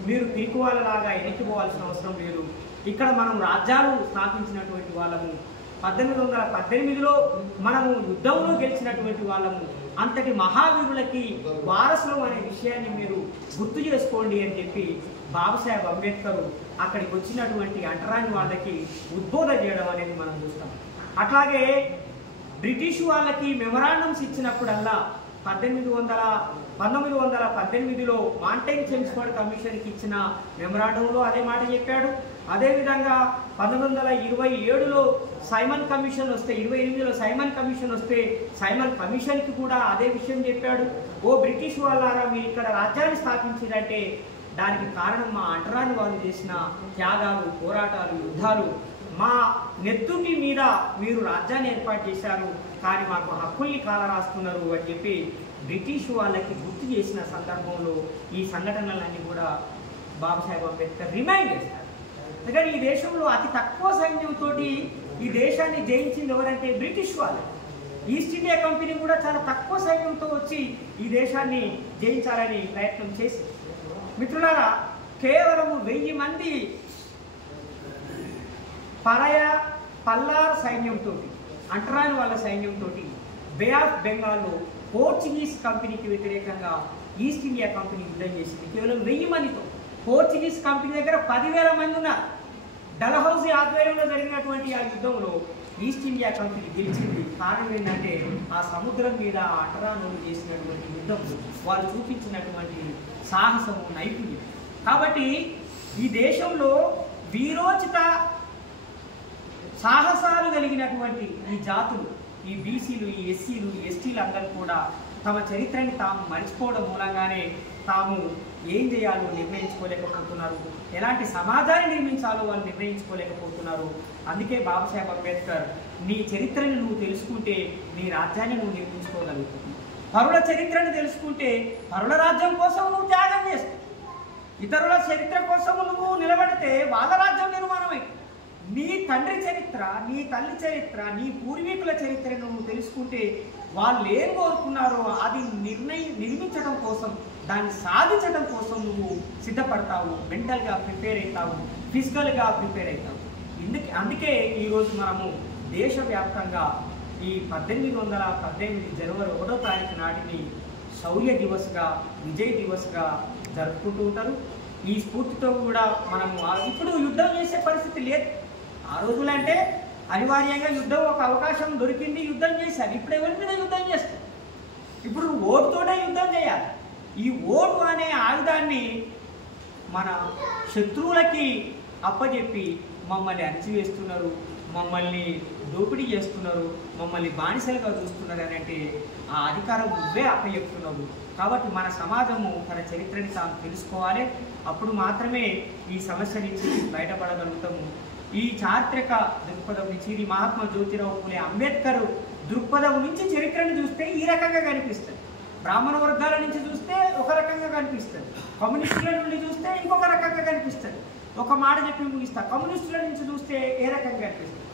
మీరు పిరికివాళ్ళలాగా ఎన్నికిపోవాల్సిన అవసరం లేదు. ఇక్కడ మనం రాజ్యాలు స్థాపించినటువంటి వాళ్ళము, 1818లో మనము యుద్ధంలో గెలిచినటువంటి వాళ్ళము, అంతటి మహావీరులకి వారసులం అనే విషయాన్ని మీరు గుర్తు చేసుకోండి అని చెప్పి బాబాసాహెబ్ అంబేద్కర్ అక్కడికి వచ్చినటువంటి అంటరాని వాళ్ళకి ఉద్బోధన చేయడం అనేది మనం చూస్తాం. అట్లాగే బ్రిటిష్ వాళ్ళకి మెమరాండమ్స్ ఇచ్చినప్పుడల్లా 1918లో మాంటైన్ చెమ్స్ఫర్డ్ కమిషన్కి ఇచ్చిన మెమరాండంలో అదే మాట చెప్పాడు. అదేవిధంగా 1927లో సైమన్ కమిషన్ వస్తే, 28లో సైమన్ కమిషన్ వస్తే సైమన్ కమిషన్కి కూడా అదే విషయం చెప్పాడు. ఓ బ్రిటిష్ వాళ్ళారా మీరు ఇక్కడ రాజ్యాన్ని స్థాపించారంటే దానికి కారణం మా అంటరాని వాళ్ళు చేసిన త్యాగాలు, పోరాటాలు, యుద్ధాలు. మా నెత్తుటి మీద మీరు రాజ్యాన్ని ఏర్పాటు చేశారు, కానీ మాకు హక్కుల్ని కాలరాస్తున్నారు అని చెప్పి బ్రిటిష్ వాళ్ళకి గుర్తు చేసిన సందర్భంలో ఈ సంఘటనలన్నీ కూడా బాబాసాహెబ్ అంబేద్కర్ రిమైండ్ చేశారు. అందుకని ఈ దేశంలో అతి తక్కువ సైన్యంతో ఈ దేశాన్ని జయించింది ఎవరంటే బ్రిటిష్ వాళ్ళు. ఈస్ట్ ఇండియా కంపెనీ కూడా చాలా తక్కువ సైన్యంతో వచ్చి ఈ దేశాన్ని జయించాలని ప్రయత్నం చేసి, మిత్రులారా కేవలం 1000 మంది పల్లార్ సైన్యంతో, అంటరాని వాళ్ళ సైన్యంతో బే ఆఫ్ బెంగాల్లో పోర్చుగీస్ కంపెనీకి వ్యతిరేకంగా ఈస్ట్ ఇండియా కంపెనీ యుద్ధం చేసింది కేవలం 1000 మందితో. పోర్చుగీస్ కంపెనీ దగ్గర 10,000 మంది ఉన్నారు. డల్హౌసీ ఆధ్వర్యంలో జరిగినటువంటి ఆ యుద్ధంలో ఈస్ట్ ఇండియా కంపెనీ గెలిచింది. కారణం ఏంటంటే ఆ సముద్రం మీద అటరానులు చేసినటువంటి యుద్ధం, వాళ్ళు చూపించినటువంటి సాహసము, నైపుణ్యం. కాబట్టి ఈ దేశంలో వీరోచిత సాహసాలు కలిగినటువంటి ఈ జాతులు, ఈ బీసీలు, ఈ ఎస్సీలు, ఎస్టీలు అందరూ కూడా తమ చరిత్రని తాము మర్చిపోవడం మూలంగానే తాము ఏం చేయాలో నిర్ణయించుకోలేకపోతున్నారు, ఎలాంటి సమాజాన్ని నిర్మించాలో వాళ్ళు నిర్ణయించుకోలేకపోతున్నారు. అందుకే బాబాసాహెబ్ అంబేద్కర్ నీ చరిత్రని నువ్వు తెలుసుకుంటే నీ రాజ్యాన్ని నువ్వు నిర్మించుకోగలుగుతావు. పరుల చరిత్రను తెలుసుకుంటే పరుల రాజ్యం కోసం నువ్వు త్యాగం చేస్తావు. ఇతరుల చరిత్ర కోసం నువ్వు నిలబడితే వాళ్ళ రాజ్యం నిర్మాణమై. నీ తండ్రి చరిత్ర, నీ తల్లి చరిత్ర, నీ పూర్వీకుల చరిత్రను నువ్వు తెలుసుకుంటే వాళ్ళు ఏం కోరుకున్నారో అది నిర్మించడం కోసం, దాన్ని సాధించడం కోసం నువ్వు సిద్ధపడతావు, మెంటల్గా ప్రిపేర్ అవుతావు, ఫిజికల్గా ప్రిపేర్ అవుతావు. అందుకే ఈరోజు మనము దేశవ్యాప్తంగా ఈ 1818 జనవరి 1వ తారీఖు నాటిని శౌర్య దివస్గా, విజయ్ దివస్గా జరుపుకుంటూ ఉంటారు. ఈ స్ఫూర్తితో కూడా మనము ఇప్పుడు యుద్ధం చేసే పరిస్థితి లేదు. ఆ రోజులంటే అనివార్యంగా యుద్ధం ఒక అవకాశం దొరికింది, యుద్ధం చేశారు. ఇప్పుడు ఎవరి మీద యుద్ధం చేస్తారు? ఇప్పుడు ఓటుతోనే యుద్ధం చేయాలి. ఈ ఓటు అనే ఆయుధాన్ని మన శత్రువులకి అప్పచెప్పి మమ్మల్ని అణచివేస్తున్నారు, మమ్మల్ని దోపిడీ చేస్తున్నారు, మమ్మల్ని బానిసలుగా చూస్తున్నారు అని అంటే ఆ అధికారం నువ్వే అప్పచెప్తున్నావు. కాబట్టి మన సమాజము తన చరిత్రని తాను తెలుసుకోవాలి. అప్పుడు మాత్రమే ఈ సమస్య నుంచి బయటపడగలుగుతాము. ఈ చారిత్రక దృక్పథం నుంచి, ఇది మహాత్మా జ్యోతిరావు పూలే అంబేద్కర్ దృక్పథం నుంచి చరిత్రను చూస్తే ఈ రకంగా కనిపిస్తుంది. బ్రాహ్మణ వర్గాల నుంచి చూస్తే ఒక రకంగా కనిపిస్తుంది, కమ్యూనిస్టుల నుండి చూస్తే ఇంకొక రకంగా కనిపిస్తుంది. ఒక మాట చెప్పి ముగిస్తా, కమ్యూనిస్టుల నుంచి చూస్తే ఏ రకంగా కనిపిస్తుంది?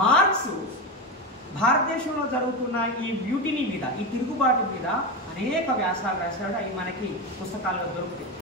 మార్క్స్ భారతదేశంలో జరుగుతున్న ఈ బ్యూటీని మీద, ఈ తిరుగుబాటు మీద అనేక వ్యాసాలు రాశాడు. అవి మనకి పుస్తకాల్లో దొరుకుతాయి.